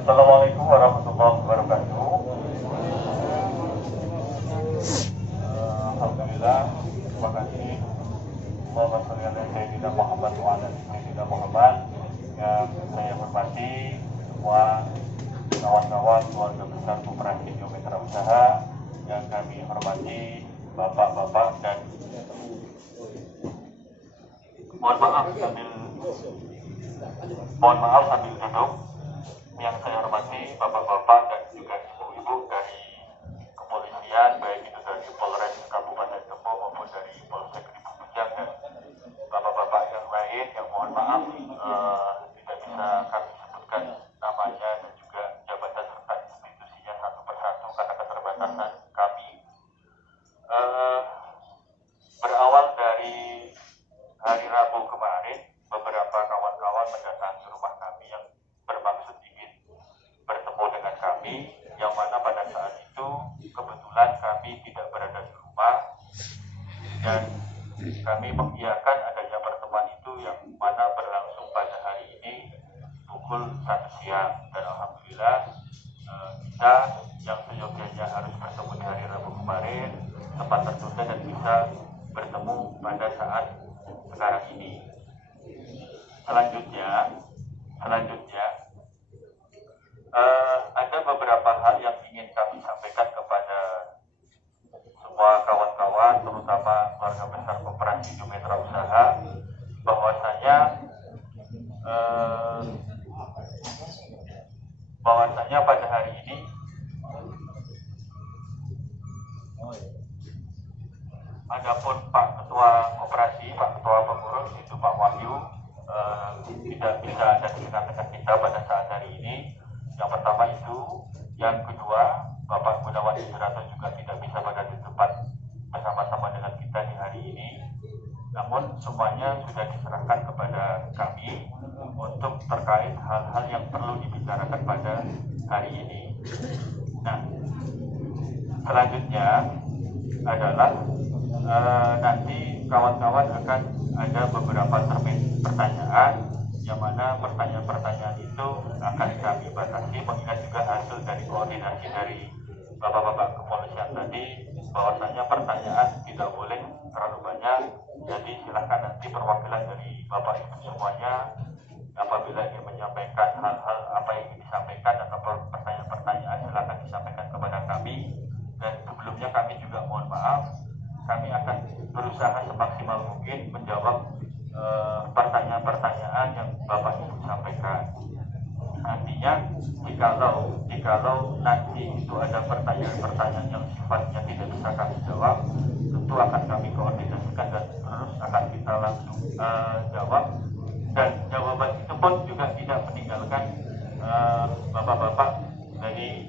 Assalamualaikum warahmatullahi wabarakatuh. Alhamdulillah, terima kasih. Allahumma sholli ala sayyidina Muhammad wa ala sayyidina Muhammad. Yang saya hormati semua kawan-kawan keluarga besar Koperasi Mitra Usaha, yang kami hormati bapak-bapak dan mohon maaf sambil duduk. Yang saya hormati bapak-bapak dan juga ibu-ibu dari kepolisian, baik itu dari Polres Kabupaten Tebo maupun dari Polsek Ribu Bujang, dan bapak-bapak yang lain yang mohon maaf tidak bisa kami sebutkan namanya dan juga jabatan serta institusinya satu persatu karena keterbatasan kami. Berawal dari hari Rabu kemarin, beberapa kawan-kawan mendatangi rumah kami yang bermaksud ingin bertemu dengan kami, yang mana pada saat itu kebetulan kami tidak berada di rumah dan kami mengiyakan adanya pertemuan itu yang mana berlangsung pada hari ini pukul 1 siang, dan alhamdulillah kita yang seyogyanya harus bertemu di hari Rabu kemarin sempat tertunda dan bisa bertemu pada saat sekarang ini. Selanjutnya ada beberapa hal yang ingin kami sampaikan kepada semua kawan-kawan, terutama keluarga besar Koperasi Mitra Usaha, bahwasanya pada hari ini adapun Pak Ketua Koperasi, Pak Ketua Pengurus itu Pak Wahyu tidak bisa ada di tengah-tengah kita pada saat hari ini. Yang pertama itu, yang kedua Bapak Gunawan Indrato juga tidak bisa berada di tempat bersama-sama dengan kita di hari ini. Namun semuanya sudah diserahkan kepada kami untuk terkait hal-hal yang perlu dibicarakan pada hari ini. Nah, selanjutnya adalah nanti kawan-kawan akan ada beberapa termin pertanyaan, yang mana pertanyaan-pertanyaan itu akan kami batasi mengingat juga hasil dari koordinasi dari bapak-bapak kepolisian tadi, bahwasanya pertanyaan tidak boleh terlalu banyak. Jadi silahkan nanti perwakilan dari bapak ibu semuanya apabila ingin menyampaikan hal-hal apa yang ingin disampaikan atau pertanyaan-pertanyaan, silahkan disampaikan kepada kami. Dan sebelumnya kami juga mohon maaf, kami akan berusaha semaksimal mungkin menjawab pertanyaan-pertanyaan yang Bapak Ibu sampaikan. Artinya jikalau nanti itu ada pertanyaan-pertanyaan yang sifatnya tidak bisa kami jawab, tentu akan kami koordinasikan dan terus akan kita langsung jawab, dan jawaban itu pun juga tidak meninggalkan bapak-bapak dari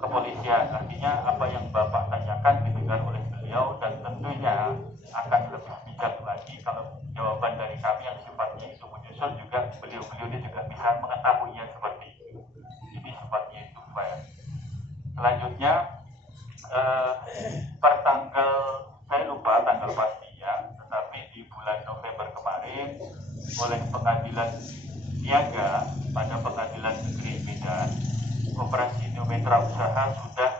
kepolisian. Artinya apa yang Bapak tanyakan didengar oleh beliau, dan tentunya akan lebih bijak lagi kalau jawaban dari kami yang sifatnya itu menyusul juga beliau-beliau ini juga bisa mengetahuinya seperti itu. Jadi sifatnya itu fair. Selanjutnya pertanggal, saya lupa tanggal pastinya, tetapi di bulan November kemarin oleh Pengadilan Niaga pada Pengadilan Negeri Medan, Koperasi Mitra Usaha sudah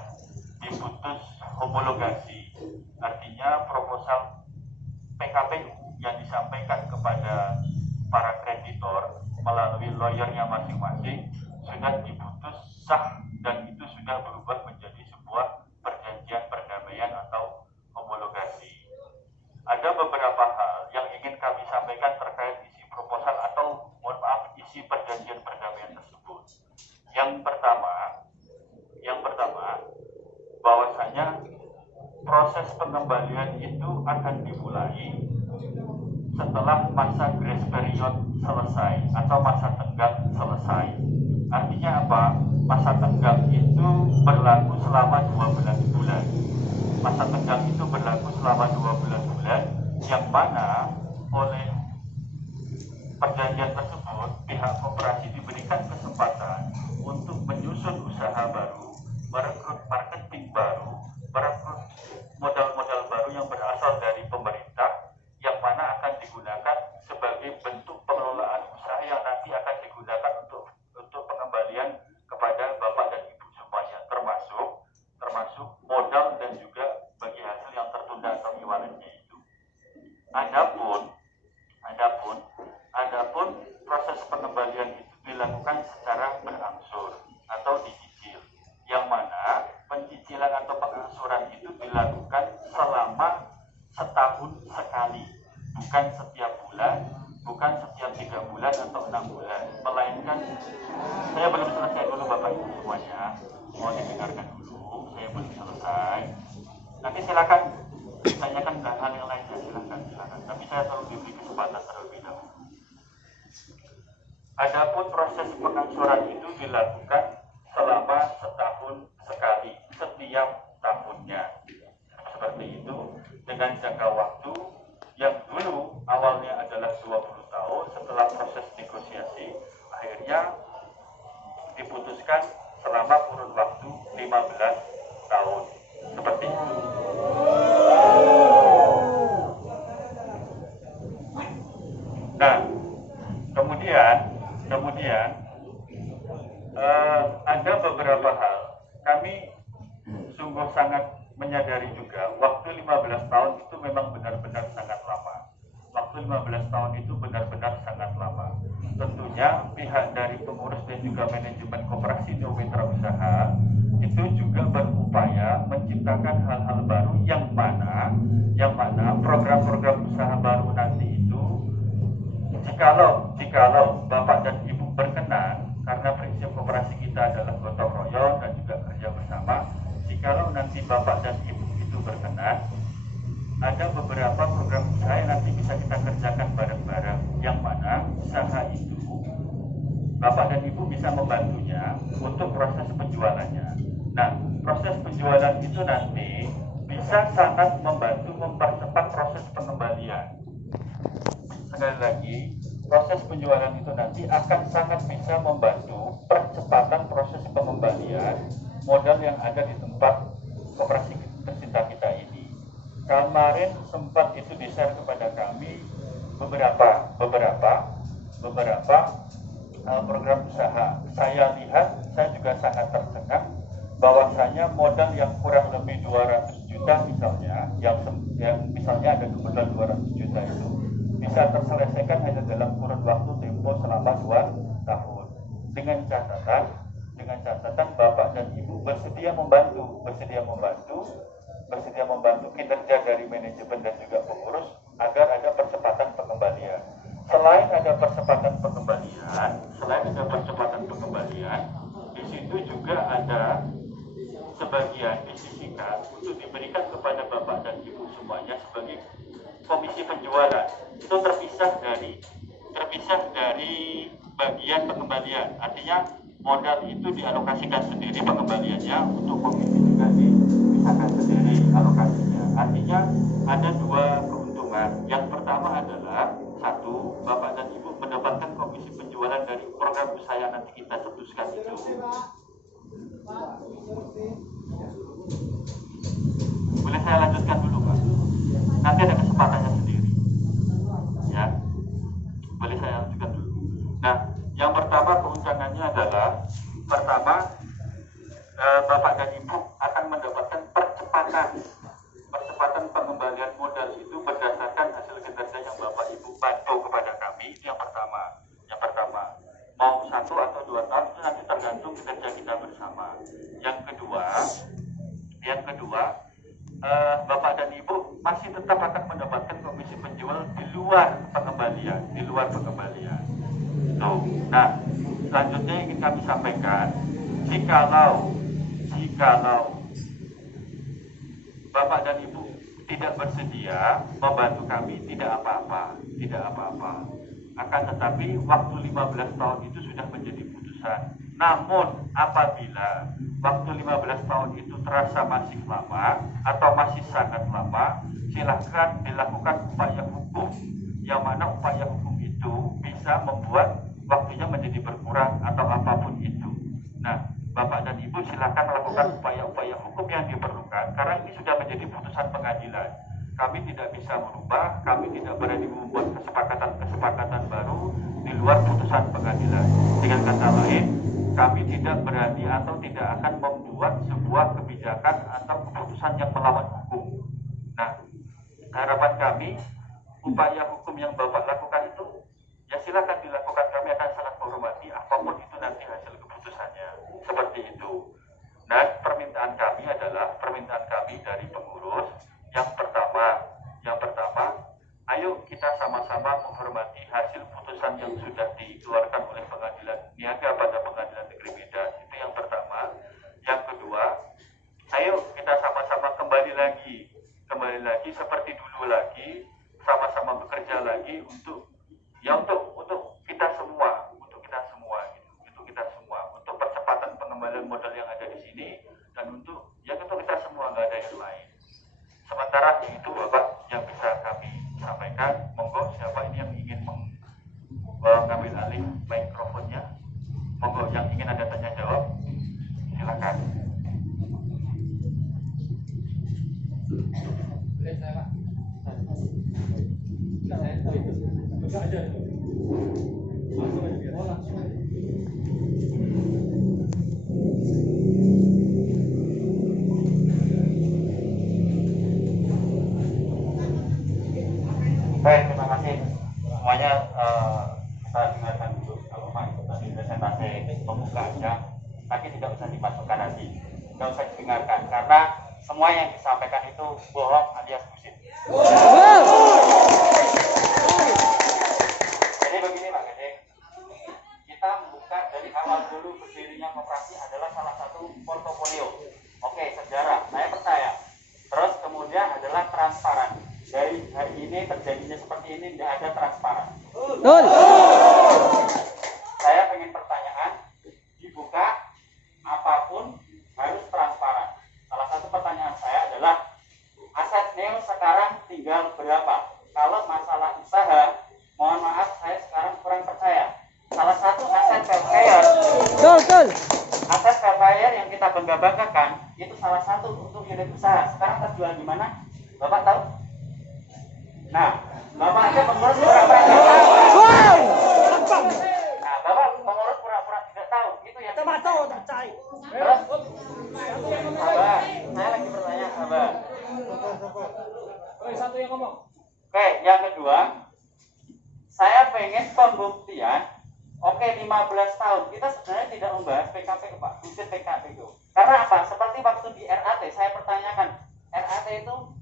diputus homologasi. Artinya proposal PKPU yang disampaikan kepada para kreditor melalui lawyernya masing-masing sudah diputus sah, dan itu sudah berubah menjadi sebuah perjanjian perdamaian atau homologasi. Ada beberapa hal yang ingin kami sampaikan terkait isi proposal atau mohon maaf isi perjanjian perdamaian tersebut. Yang pertama bahwasanya proses pengembalian itu akan dimulai setelah masa grace period selesai atau masa tenggang selesai. Artinya apa? Masa tenggang itu berlaku selama 12 bulan. Masa tenggang itu berlaku selama 12 bulan, yang mana oleh perjanjian tersebut pihak koperasi diberikan kesempatan untuk menyusun usaha baru, merekrut marketing baru, merekrut modal-modal baru yang berasal dari pemerintah, yang mana akan digunakan sebagai bentuk pengelolaan usaha yang nanti akan digunakan untuk pengembalian kepada bapak dan ibu semuanya, termasuk modal dan juga bagi hasil yang tertunda atau iwaletnya itu. Adapun proses pengembalian itu dilakukan secara berangsur atau dicicil, yang mana pencicilan atau pengangsuran itu dilakukan selama setahun sekali, bukan setiap bulan, bukan setiap 3 bulan atau 6 bulan, melainkan saya belum selesai dulu Bapak Ibu semuanya, mohon didengarkan dulu, saya belum selesai. Nanti silakan ditanyakan hal yang lainnya, silakan. Tapi saya selalu diberi kesempatan terlebih dahulu. Adapun proses pengangsuran itu dilakukan selama setahun sekali, setiap tahunnya. Seperti itu, dengan jangka waktu yang dulu awalnya adalah 20 tahun, setelah proses negosiasi, akhirnya diputuskan selama kurun waktu 15 tahun. Seperti itu. Nah, kemudian ada beberapa hal kami sungguh sangat menyadari juga waktu 15 tahun itu memang benar-benar sangat lama. Waktu 15 tahun itu benar-benar sangat lama. Tentunya pihak dari pengurus dan juga manajemen koperasi dan mitra usaha itu juga berupaya menciptakan hal-hal baru yang mana program-program usaha baru nanti itu jikalau Bapak dan Ibu berkenan, karena prinsip koperasi kita adalah gotong royong dan juga kerja bersama, jikalau nanti Bapak dan Ibu itu berkenan, ada beberapa program usaha yang nanti bisa kita kerjakan bareng-bareng, yang mana usaha itu Bapak dan Ibu bisa membantunya untuk proses penjualannya. Nah, proses penjualan itu nanti bisa sangat membantu mempercepat proses pengembalian. Sekali lagi, proses penjualan itu nanti akan sangat bisa membantu percepatan proses pengembalian modal yang ada di tempat koperasi tercinta kita ini. Kemarin sempat itu di-share kepada kami beberapa program usaha. Saya lihat, saya juga sangat tercengang bahwasanya modal yang kurang lebih 200 juta misalnya, yang misalnya ada modal 200 juta itu bisa terselesaikan hanya dalam kurun waktu tempo selama 2 tahun. Dengan catatan Bapak dan Ibu bersedia membantu kinerja dari manajemen dan juga pengurus agar ada percepatan pengembalian. Selain ada percepatan pengembalian, di situ juga ada sebagian disisihkan untuk diberikan kepada Bapak dan Ibu semuanya sebagai komisi penjualan. Itu terpisah dari bagian pengembalian. Artinya modal itu dialokasikan sendiri pengembaliannya, untuk komisi juga dipisahkan sendiri alokasinya. Artinya ada 2 keuntungan. Yang pertama adalah 1, Bapak dan Ibu mendapatkan komisi penjualan dari program usaha yang nanti kita cetuskan itu. Boleh saya lanjutkan dulu Pak? Nanti ada kesempatannya sendiri. Ya, boleh saya lanjutkan dulu. Nah, yang pertama keuntungannya adalah Bapak dan Ibu akan mendapatkan percepatan pengembalian modal itu berdasarkan hasil kinerja yang Bapak Ibu bantu kepada kami. Itu yang pertama. Mau 1 atau 2 tahun itu nanti tergantung kinerja kita bersama. Yang kedua, Bapak dan Ibu masih tetap akan mendapatkan komisi penjual di luar pengembalian. Tuh. Nah, selanjutnya ingin kami sampaikan, jikalau Bapak dan Ibu tidak bersedia membantu kami, tidak apa-apa. Akan tetapi waktu 15 tahun itu sudah menjadi putusan. Namun apabila waktu 15 tahun itu terasa masih lama atau masih sangat lama, silahkan dilakukan upaya hukum, yang mana upaya hukum itu bisa membuat waktunya menjadi berkurang atau apapun itu. Nah, Bapak dan Ibu silahkan melakukan upaya-upaya hukum yang diperlukan, karena ini sudah menjadi putusan pengadilan. Kami tidak bisa merubah, kami tidak berani membuat kesepakatan baru di luar putusan pengadilan. Dengan kata lain, kami tidak berani atau tidak akan membuat sebuah kebijakan atau keputusan yang melawan hukum. Nah, harapan kami, upaya hukum yang Bapak lakukan itu, ya silakan dilakukan. Kami akan sangat menghormati apapun itu nanti hasil keputusannya. Seperti itu. Dan permintaan kami dari pengurus, yang pertama, ayo kita sama-sama menghormati hasil putusan yang sudah dikeluarkan oleh pengadilan niaga pada pengadilan negeri Medan. Itu yang pertama. Yang kedua, ayo kita sama-sama kembali lagi seperti dulu lagi, sama-sama bekerja lagi untuk kita semua, untuk percepatan pengembalian modal yang ada di sini, dan untuk kita semua, nggak ada yang lain. Sementara itu Bapak yang bisa kami sampaikan. Monggo siapa ini yang ingin mengambil alih mikrofonnya, monggo yang ingin ada tanya jawab, silakan. Baik, terima kasih semuanya. Kita dengarkan dulu kalau Pak itu tadi presentasi pembukaannya, tapi tidak usah dimasukkan nanti, tidak usah didengarkan, karena semua yang disampaikan itu bohong alias bullshit. Jadi begini Pak Gading, kita membuka dari awal dulu berdirinya koperasi adalah salah satu portofolio. Oke, sejarah, saya percaya. Terus kemudian adalah transparan. Dari hari ini terjadinya seperti ini tidak ada transparan. Betul. Saya pengen pertanyaan, dibuka apapun harus transparan. Salah satu pertanyaan saya adalah, aset NEO sekarang tinggal berapa? Kalau masalah usaha, mohon maaf saya sekarang kurang percaya. Salah satu aset Velfare, aset Velfare yang kita bangga-banggakan itu salah satu untuk unit usaha. Sekarang terjual di mana? Bapak tahu? Nah, Bapak aja pengurus pura-pura tidak tahu. Nah, Bapak pengurus pura-pura tidak tahu. Itu yang kita tahu, percaya. Terus, sabar. Saya lagi bertanya, sabar. Satu yang ngomong. Oke, yang kedua, saya pengen pembuktian. Oke, 15 tahun. Kita sebenarnya tidak membahas PKPU, Pak. Bukan PKPU. Karena apa? Seperti waktu di RAT, saya pertanyakan. RAT itu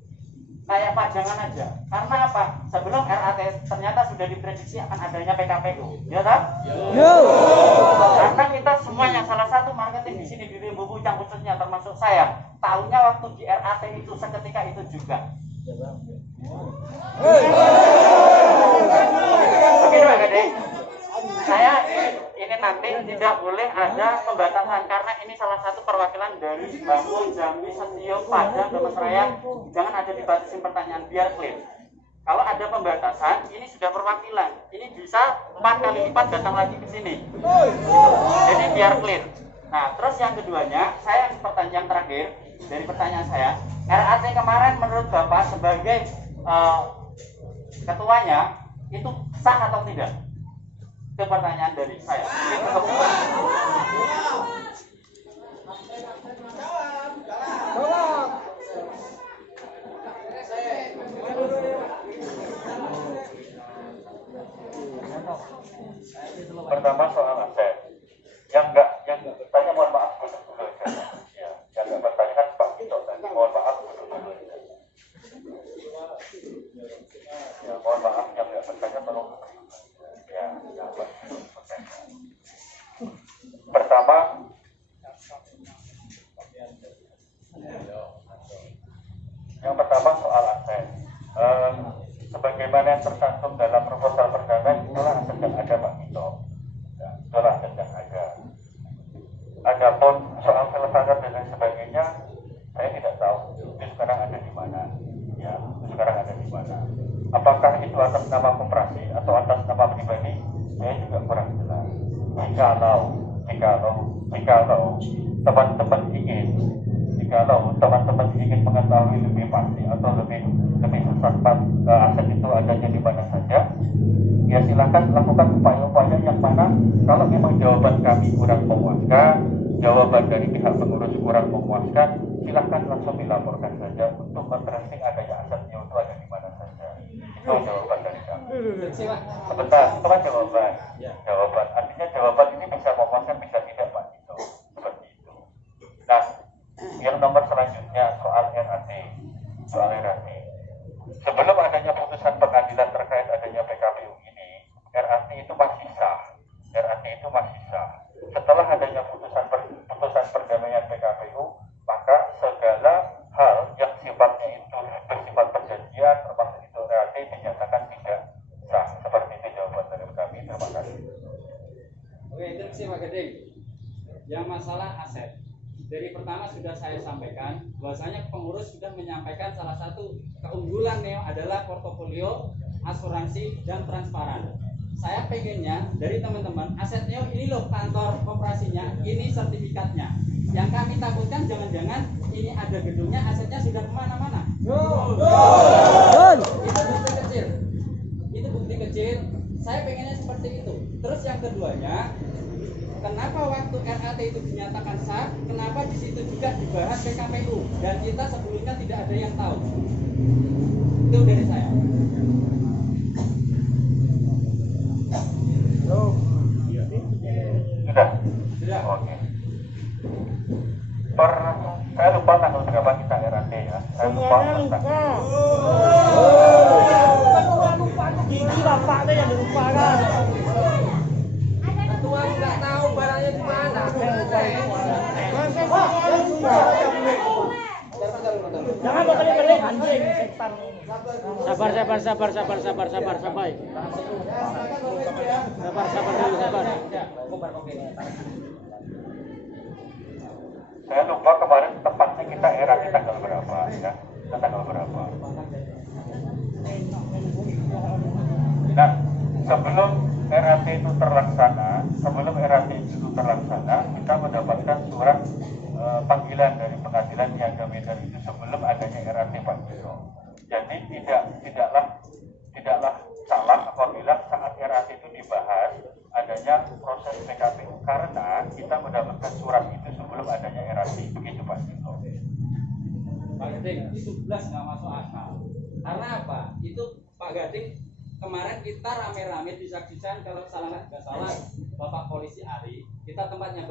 kayak pajangan aja. Karena apa? Sebelum RAT ternyata sudah diprediksi akan adanya PKPU. Ya kan? Yo. Karena kita semuanya, salah satu marketing di sini di Rimbu Pucang khususnya termasuk saya, tahunya waktu di RAT itu seketika itu juga. Oke Pak Gading, saya ini nanti tidak boleh ada pembatasan, karena ini salah satu perwakilan dari Bangkong, Jambi, Setio, Padang, Mesraya. Jangan ada dibatasin pertanyaan, biar clear. Kalau ada pembatasan, ini sudah perwakilan, ini bisa 4 kali lipat datang lagi ke sini. Jadi biar clear. Nah, terus yang keduanya, saya pertanyaan terakhir dari pertanyaan saya, RAT kemarin menurut Bapak sebagai ketuanya itu sah atau tidak? Itu pertanyaan dari saya. Pertama soal aset. Yang bertanya mohon maaf betul-betul ya. Yang enggak bertanya Pak Tito tadi, mohon maaf betul-betul. Ya, mohon maaf yang enggak bertanya tolong. Ya, pertama soal aset. Sebagaimana yang tercantum dalam proposal perdana, itulah aset yang ada Pak Tito. Ya, itulah aset yang ada. Adapun soal Velfare dan lain sebagainya, saya tidak tahu. Itu sekarang ada di mana. Ya, sekarang Apakah itu atas nama koperasi atau atas nama pribadi? Saya juga kurang jelas. Jikalau teman-teman ingin mengetahui lebih pasti atau lebih sesat aset itu adanya di mana saja, ya silakan lakukan upaya-upaya yang mana kalau memang jawaban kami kurang memuaskan, jawaban dari pihak pengurus kurang memuaskan, silakan langsung dilaporkan saja untuk men-tracing adanya asetnya itu ada di mana saja. Itu jawaban dari kami. Sebentar, itu kan jawaban. Jawaban, artinya jawaban ini bisa memuaskan, bisa tidak, Pak Tito. Seperti itu. Nah, yang nomor selanjutnya soal RAT. Sebelum adanya putusan pengadilan terkait adanya PKPU ini, RAT itu masih sah. Setelah adanya putusan perdamaian PKPU, maka segala hal yang sifatnya itu bersifat perjanjian, termasuk itu RAT, dinyatakan tidak sah. Seperti itu jawaban dari kami. Terima kasih. Oke, terima kasih Pak Gading. Yang masalah aset, dari pertama sudah saya sampaikan bahwasanya pengurus sudah menyampaikan salah satu keunggulan Neo adalah portofolio, asuransi, dan transparan. Saya pengennya dari teman-teman, aset Neo ini loh kantor koperasinya, ini sertifikatnya. Yang kami takutkan jangan-jangan ini ada gedungnya, asetnya sudah kemana-mana. Itu bukti kecil. Saya pengennya seperti itu. Terus yang keduanya, kenapa waktu RAT itu dinyatakan sah, kenapa di situ juga dibahas PKPU dan kita sebelumnya tidak ada yang tahu? Itu dari saya. Sudah. Oke. Saya lupa tanggal berapa kita RAT ya. Semuanya lupa. Gigi bapaknya yang dilupakan. Ketua nggak tahu barangnya di mana. Jangan berbalik anjing setan. Sabar. Saya lupa kemarin tepatnya kita RAT tanggal berapa ya. Nah, sebelum RAT itu terlaksana, kita mendapatkan surat panggilan dari pengadilan Niaga Medan itu sebelum adanya RAT, Pak Tito. Jadi tidaklah salah apabila saat RAT itu dibahas adanya proses PKPU karena kita mendapatkan surat itu sebelum adanya RAT. Begitu, Pak Tito. Pak Gading, itu jelas nggak masuk akal. Karena apa? Itu Pak Gading kemarin kita rame-rame disaksikan, kalau nggak salah Bapak Polisi Ari, kita tempatnya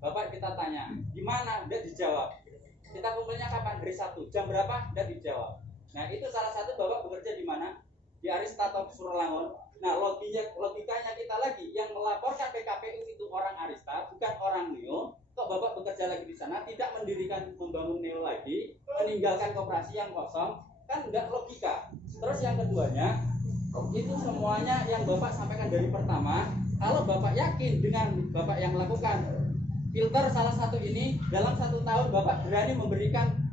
Bapak kita tanya, gimana? Nggak dijawab. Kita kumpulnya kapan? Hari Sabtu. Jam berapa? Nggak dijawab. Nah, itu salah satu Bapak bekerja di mana? Di Arista atau Surolangun. Nah, logikanya kita lagi, yang melaporkan PKPU itu orang Arista, bukan orang Neo. Kok Bapak bekerja lagi di sana, tidak membangun Neo lagi, meninggalkan koperasi yang kosong, kan nggak logika. Terus yang keduanya, itu semuanya yang Bapak sampaikan dari pertama, kalau Bapak yakin dengan Bapak yang melakukan filter salah satu ini, dalam 1 tahun Bapak berani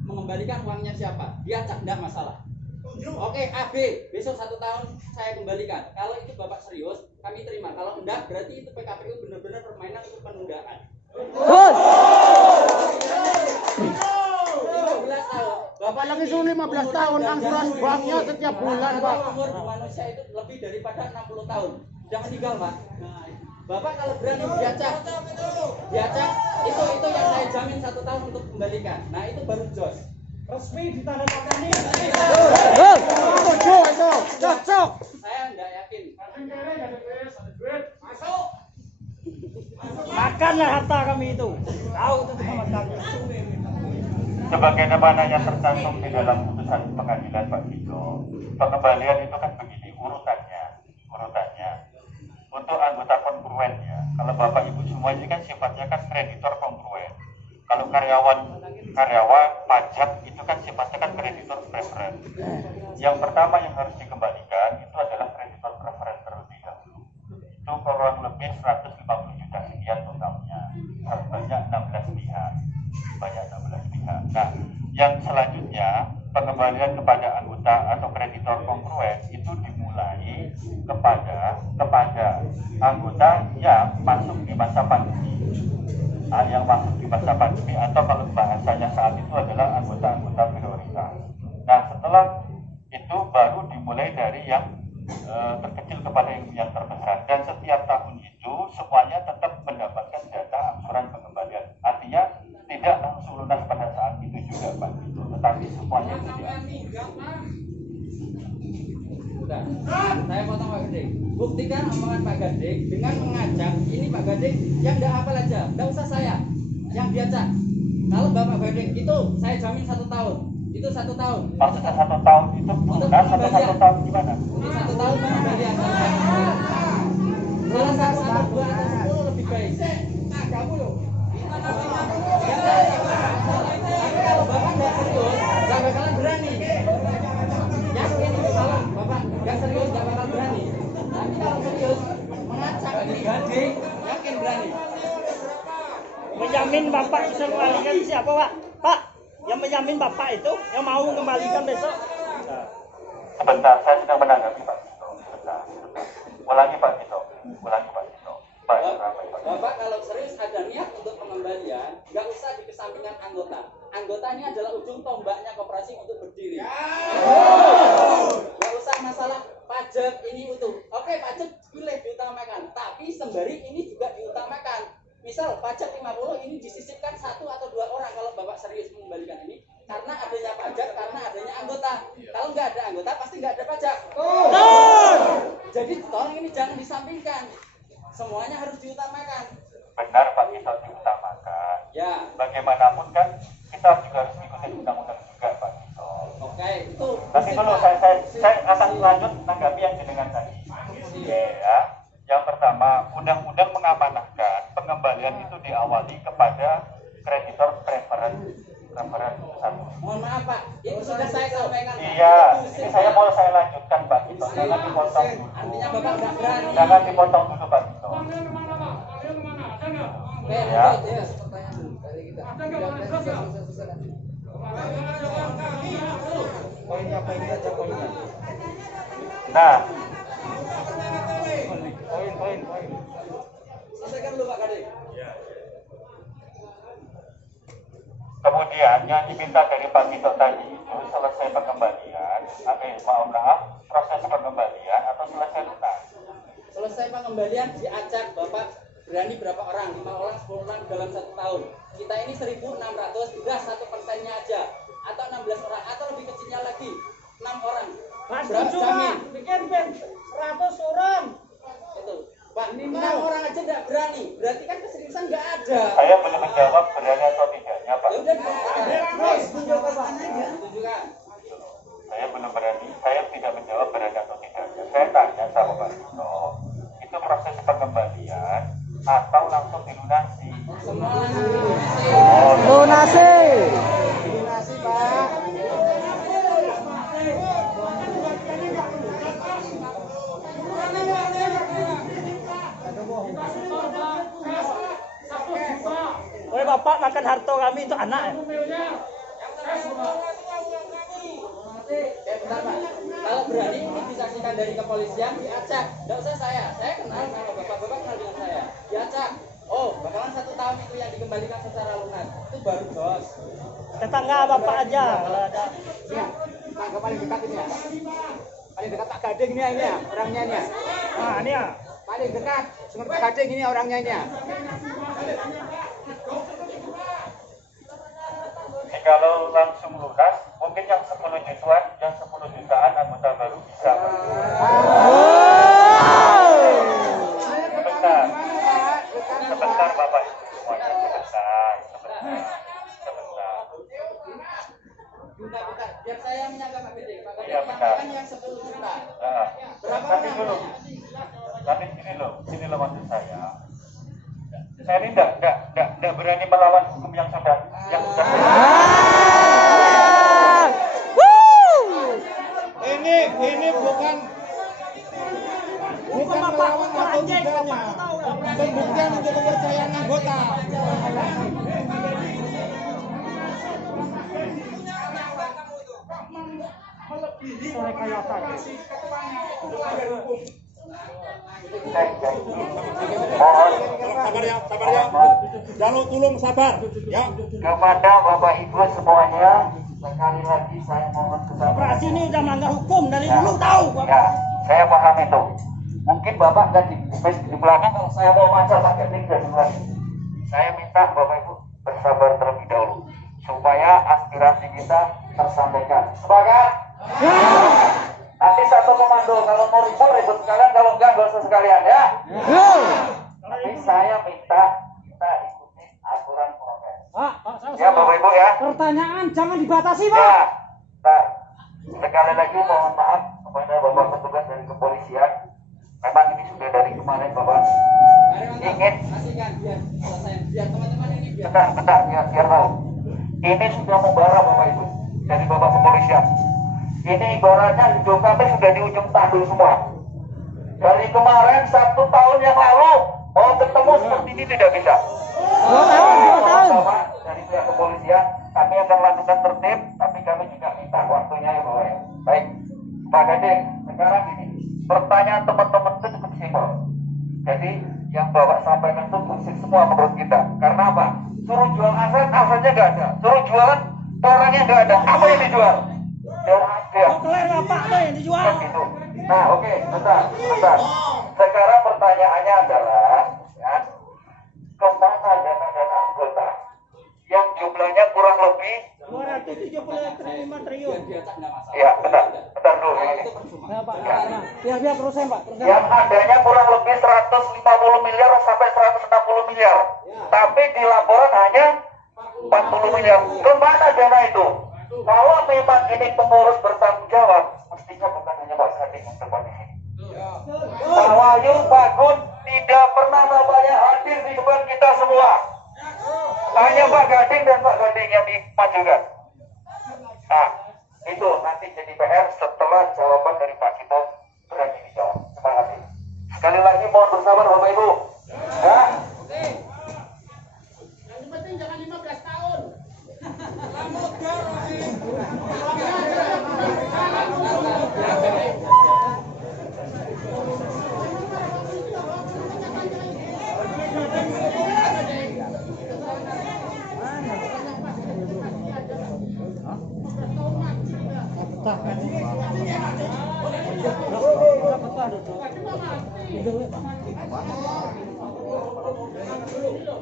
mengembalikan uangnya siapa? Diacak, enggak masalah. Oke, AB, besok 1 tahun saya kembalikan. Kalau itu Bapak serius, kami terima. Kalau enggak, berarti itu PKPU benar-benar permainan untuk penundaan. 15 tahun. Bapak lagi suruh 15 tahun angsuran banknya setiap bulan, Pak. Umur manusia itu lebih daripada 60 tahun. Sudah meninggal, Pak. Bapak kalau berani diacak, itu yang saya jamin 1 tahun untuk kembalikan. Nah, itu baru jos. Resmi ditandatangani. Cocok. Saya enggak yakin. Makanlah harta kami itu. Tahu itu sama kami. Sebagaimana yang tercantum di dalam putusan pengadilan, Pak Tito, pengembalian itu kan begini urutannya. Untuk anggota kongruen ya, kalau Bapak Ibu semua ini kan sifatnya kan kreditor kongruen. Kalau karyawan pajak itu kan sifatnya kan kreditor preferen. Yang pertama yang harus dikembalikan itu adalah kreditor preferen terlebih dahulu. Itu kurang lebih 150 juta sekian totalnya. Banyak 16 pihak. Nah, yang selanjutnya pengembalian kepada anggota atau kreditor kongruen intervent itu dimulai kepada anggota yang masuk di masa pandemi, atau kalau bahasanya saat itu adalah anggota-anggota prioritas. Nah, setelah itu baru dimulai dari yang terkecil kepada yang terbesar, dan setiap tahun itu semuanya tetap mendapatkan data angsuran pengembalian. Artinya tidak langsung lunas pada saat itu juga, Pak, tetapi semuanya tidak. Sudah, saya potong Pak Gading. Buktikan omongan Pak Gading dengan mengajak ini Pak Gading yang nggak hafal aja, nggak usah saya yang diajak. Kalau Bapak Gading itu saya jamin 1 tahun, itu 1 tahun. Maksudnya 1 tahun itu lunas atau 1 tahun gimana? Ini 1 tahun pengembalian. Salah satu 1, 2 atau 10 lebih baik. Nah, kamu loh. Tapi kalau Bapak nggak serius, nggak bakalan berani. Yakin itu kalau Bapak nggak serius nggak bakal berani. Tapi kalau serius mengacak ini Gading, yakin berani. Menjamin Bapak bisa mengembalikan siapa, Pak? Pak, yang menjamin Bapak itu yang mau mengembalikan besok. Sebentar, saya sedang menanggapi Pak Tito. Sebentar. Ulangi Pak Tito. Bapak kalau serius ada niat untuk pengembalian, nggak usah dikesampingkan anggota. Anggota ini adalah ujung tombaknya koperasi untuk berdiri. Nggak usah masalah pajak ini utuh. Oke, pajak boleh diutamakan, tapi sembari ini juga diutamakan. Misal pajak 50 ini disisipkan 1 atau 2 orang kalau Bapak serius mengembalikan ini, karena adanya pajak, karena adanya anggota. Kalau nggak ada anggota pasti nggak ada pajak. Jadi tolong ini jangan disampingkan. Semuanya harus diutamakan. Benar Pak Tito, diutamakan. Ya. Bagaimanapun kan kita juga harus ikutin undang-undang juga Pak Tito. Oke, itu. Tapi dulu saya akan lanjut menanggapi yang jenengan tadi. Ya. Yang pertama, undang-undang mengamanahkan pengembalian itu diawali kepada kreditor preference 1. Mohon maaf Pak, itu sudah saya sampaikan. Iya, ini saya lanjutkan Pak Tito. Jangan dipotong dulu. Artinya Bapak nggak berani. Jangan dipotong dulu Pak Tito. Oke, Ya. lanjut ya. Pertanyaan dulu dari kita. Poinnya apa ini aja poinnya? Nah, Poin. Selesaikan dulu Pak Gading. kemudian yang diminta dari Pak Tito tadi itu selesai pengembalian, proses pengembalian atau selesai lunas. Selesai pengembalian diacak Bapak berani berapa orang? 5 orang, 10 orang dalam 1 tahun. Kita ini 1.600, udah 1%-nya aja. Atau 16 orang, atau lebih kecilnya lagi 6 orang. Mas, Berapa tujuh, jamin? Pak. Bikin 100 orang. Itu Pak, 6 orang aja nggak berani. Berarti kan keseriusan nggak ada. Saya belum menjawab berani atau tidaknya Pak. Ya udah terus tunjukkan Pak. Tunjukkan. Saya belum berani, saya tidak menjawab berani atau tidaknya. Saya tanya sama Pak Tito, itu proses pengembalian atau langsung dilunasi? Semua langsung dilunasi. Lunasi. Dilunasi Pak. Woi Bapak makan harta kami itu anak ya? Bentar Pak. Kalau berani ini disaksikan dari kepolisian, diacak. Nggak usah saya kenal sama bapak-bapak kenal dengan saya. Diacak. Oh, bakalan 1 tahun itu yang dikembalikan secara lunas. Itu baru jos. Tetangga Bapak aja kalau ada. Ya, tangga paling dekat ini ya. Paling dekat Pak Gading ini ya, orangnya ini ya. Nah, ini ya. Paling dekat dengan Pak Gading ini orangnya ini ya. Kalau langsung lunas, mungkin yang 10 jutaan anggota baru bisa. Sebentar Bapak Ibu semuanya, sebentar. Bentar. Biar saya menyangka Pak Gede. Pak Gede Iya, benar. kan yang 10 juta. Nah, Berapa tapi orang? dulu, tapi sini loh maksud saya. Saya ini enggak berani melawan hukum yang sudah Ini bukan melawan atau tidaknya, pembuktian untuk kepercayaan anggota. Rekayasa. Sabar ya. Jalur tulung sabar ya. Kepada Bapak Ibu semuanya, sekali lagi saya mohon kesabaran. Operasi ini udah melanggar hukum dari dulu tahu. Ya, saya paham itu. Mungkin Bapak nggak di belakang, kalau saya mau baca pakai tiga lagi. Saya minta Bapak Ibu bersabar terlebih dahulu supaya aspirasi kita tersampaikan. Sepakat? Nanti satu komando, kalau mau ribut sekalian, kalau enggak usah sekalian ya. Tapi saya minta kita ikuti aturan prokes. Ya Bapak Ibu ya. Pertanyaan jangan dibatasi, Ya, nah, sekali lagi mohon maaf kepada Bapak petugas dari kepolisian. Memang ini sudah dari kemarin Bapak ingin. Pastikan biar selesai, biar teman-teman ini biar. Bentar, biar tahu. Ini sudah membara Bapak Ibu dari Bapak kepolisian. Ini ibaratnya hidup kami sudah di ujung tanduk semua. Dari kemarin 1 tahun yang lalu mau ketemu seperti ini tidak bisa. 2 tahun. Bapak dari pihak kepolisian kami akan lakukan tertib, tapi kami juga minta waktunya ya Bapak. Baik, Pak Gading, sekarang ini pertanyaan teman-teman itu cukup simpel. Jadi yang Bapak sampaikan itu bersih semua menurut kita. Karena apa? Suruh jual aset, asetnya nggak ada. Suruh jualan, barangnya nggak ada. Apa yang dijual? Ya. Keler Bapak tuh yang dijual. Gitu. Nah, oke, bentar. Sekarang pertanyaannya adalah, ya, kemana dana-dana anggota yang jumlahnya kurang lebih? 275 triliun. Ya, bentar dulu. Itu percuma. Biar proses Pak. Yang adanya kurang lebih 150 miliar sampai 160 miliar. Tapi di laporan hanya 40 miliar. Kemana dana itu? Kalau memang ini pengurus bertanggung jawab, mestinya bukan hanya Pak Gading yang terlibat di sini. Pak Wahyu, Pak Gun tidak pernah namanya hadir di depan kita semua. Hanya Pak Gading dan Pak Gading yang dimajukan. Nah, itu nanti jadi PR setelah jawaban dari Pak Cito berani dijawab. Terima kasih. Sekali lagi mohon bersabar Bapak Ibu. Ya. Yang penting jangan 15 tahun.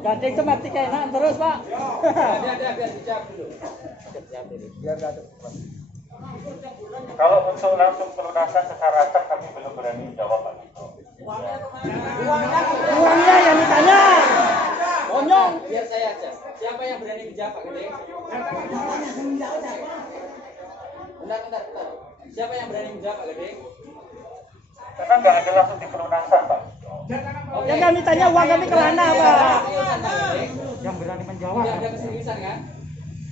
Gading itu mati kainan terus Pak. Biar dijawab dulu. Kalau untuk langsung pelunasan secara sah kami belum berani jawab Pak Cito. Uangnya yang ditanya. Bonyong. Biar saya aja. Siapa yang berani menjawab Pak Gading? Bentar. Siapa yang berani menjawab Pak Gading? Karena nggak ada langsung di pelunasan Pak. Yang kami tanya uang kami kemana Pak? Yang berani menjawab. Tidak ada keseriusan kan?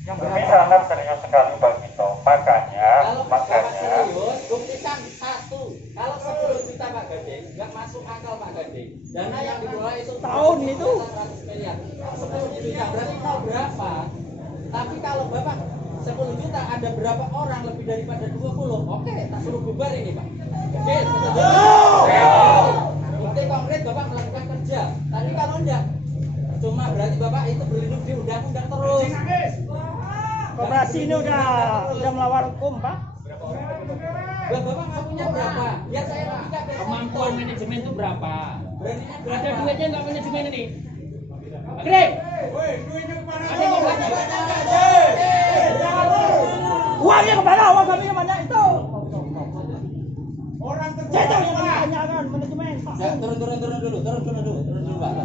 Kami sangat serius sekali Pak Cito. Makanya Kalau Bapak serius, buktikan satu. Kalau 10 juta Pak Gading, nggak masuk akal Pak Gading. Dana yang dikelola itu Tahun itu. 100 miliar. 10 juta berarti tahu berapa? Tapi kalau Bapak 10 juta ada berapa orang lebih daripada 20? Oke, tak suruh bubar ini Pak. Oke, bukti konkret Bapak melakukan kerja. Tapi kalau enggak, cuma berarti Bapak itu berlindung di undang-undang terus. Koperasi ini udah melawan hukum Pak. Lah Bapak punya berapa? Biar saya buktikan. Kemampuan manajemen itu berapa? Beraninya berapa? Ada duitnya nggak manajemen ini? Gede. Ada yang mau Uangnya kemana? Uang kami kemana itu? Saya tahu yang kami tanyakan manajemen Pak. Ya, turun dulu Pak,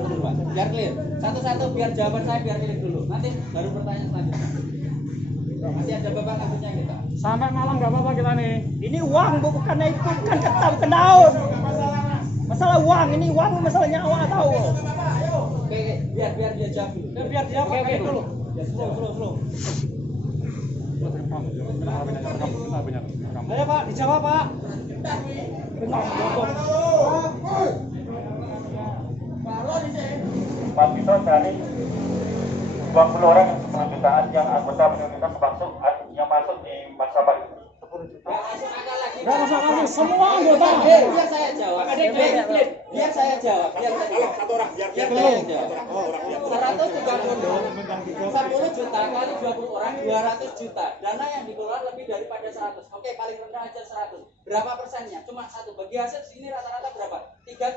biar clear. Satu-satu biar jawaban saya biar clear dulu. Nanti baru pertanyaan selanjutnya. Masih ada Bapak lanjutnya kita. Sampai malam nggak apa-apa kita nih. Ini uang bukannya itu bukan kertas bukan daun. Masalah uang ini uang masalah nyawa tahu. Oke, biar dia jawab dulu. Biar dia pakai dulu. Slow. Ayo Pak dijawab Pak. Pak Cito dari 20 orang yang 10 jutaan yang anggota minoritas masuk yang masuk di masa Pak. 10 masuk akal lagi. Nggak masuk akal. Semua anggota. Biar saya jawab. Biar saya jawab. Tolong satu orang biar Biar biar saya jawab. Oh, orang biar. 10 juta kali 20 orang 200 juta. Dana yang dikelola lebih daripada 100. Oke, paling rendah aja 100. Berapa persennya? Cuma 1. Bagi hasil sini rata-rata berapa? 3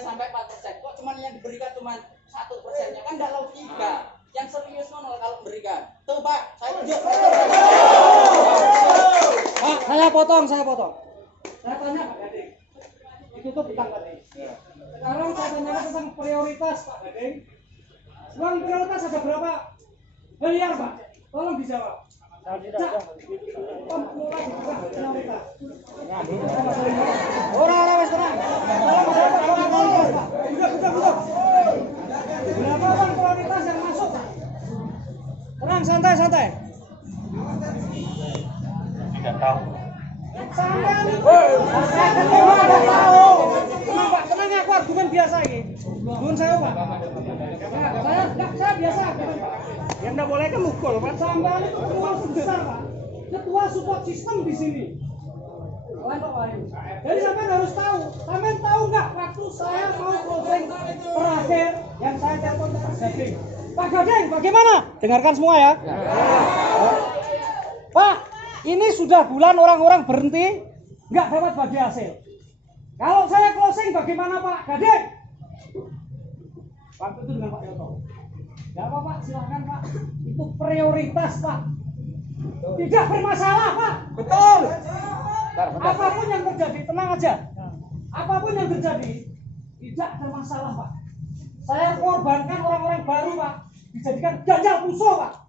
sampai 4%. Kok cuma yang diberikan cuma 1%-nya? Kan enggak logika. Yang serius mana kalau memberikan? Tuh, Pak, saya tunjuk. Pak, saya potong. Saya tanya Pak Gading. Itu tuh tentang tadi. Sekarang saya tanya tentang prioritas Pak Gading. Uang prioritas ada berapa miliar Pak? Tolong dijawab. Mulai dibuka prioritas. Orang wes tenang. Tolong Pak. Buka. Berapa uang prioritas yang masuk Pak? Tenang, santai. Tidak tahu. Sampai saya nggak tahu. Tenang aku argumen biasa ini. Nuhun saya Pak. Saya biasa argumen Pak. Yang nggak boleh kan mukul Pak. Sampai itu ketua besar Pak. Ketua support system di sini. Jadi sampai harus tahu. Sampai tahu nggak waktu saya mau closing terakhir yang saya telepon Pak Gading. Pak Gading, bagaimana? Dengarkan semua ya. Pak, ini sudah bulan orang-orang berhenti, nggak dapat bagi hasil. Kalau saya closing bagaimana Pak Gading? Waktu itu dengan Pak Yoto. Nggak apa Pak, silakan Pak. Itu prioritas Pak. Tidak bermasalah Pak. Betul. Apapun yang terjadi, tenang aja. Apapun yang terjadi, tidak ada masalah Pak. Saya korbankan orang-orang baru Pak. Dijadikan ganjal puso Pak.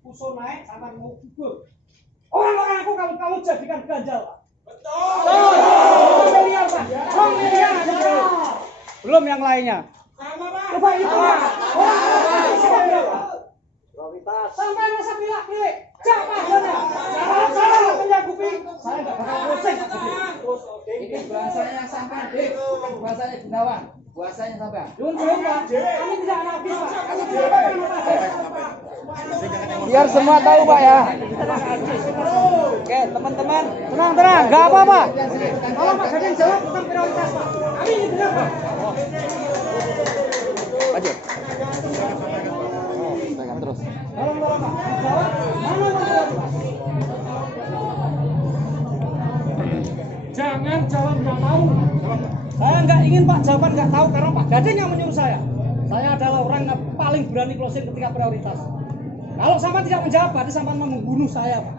Puso naik sampai mau gugur. Orang-orang aku kamu jadikan ganjal Pak. Betul. Miliar Pak. Miliar. Belum yang lainnya. Coba itu Pak. Orang berapa? Prioritas. Sampai rasa pilih. Siapa adanya? Kalau saya menyanggupi, saya nggak bakal pusing. Ini bahasanya sampai Dik, bukan bahasanya Gunawan. Bahasanya sampai. Yun, Pak. Kami tidak anarkis Pak. Kami tidak anarkis. Biar semua tahu Pak ya. Oke, teman-teman, tenang, nggak apa-apa. Kalau Pak Gading jawab tentang prioritas Pak. Kami ini benar Pak. Lanjut. Pegang terus. Tolong Pak. Jawab. Mana Pak? Jangan jawab nggak tahu. Saya nggak ingin Pak jawaban nggak tahu karena Pak Gading yang menyuruh saya. Saya adalah orang yang paling berani closing ketika prioritas. Kalau sampai tidak menjawab, berarti sampai membunuh saya Pak.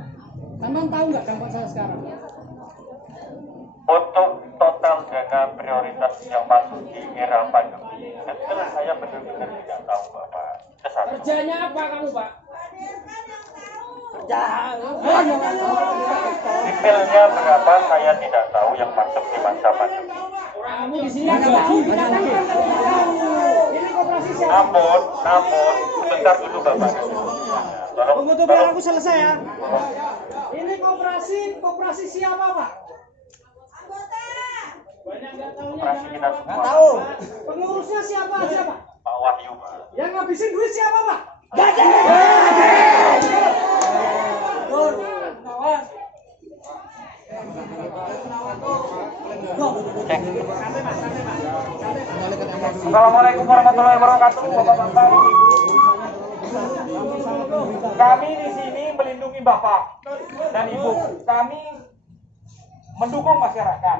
Sampai tahu nggak dampak saya sekarang? Untuk total dana prioritas yang masuk di era pandemi, detail saya benar-benar tidak tahu Bapak. Kerjanya apa kamu, Pak? Detailnya berapa saya tidak tahu yang masuk di masa pandemi. Kamu di sini nggak tahu. Ini koperasi siapa? Namun, sebentar dulu Bapak. Tunggu tuh biar aku selesai ya. Ini koperasi siapa Pak? Operasi kita semua. Tahu. Pengurusnya siapa aja Pak? Pak Wahyu Pak. Yang ngabisin duit siapa Pak? Assalamualaikum warahmatullahi wabarakatuh, Bapak-bapak, Ibu. Kami di sini melindungi Bapak dan Ibu. Kami mendukung masyarakat.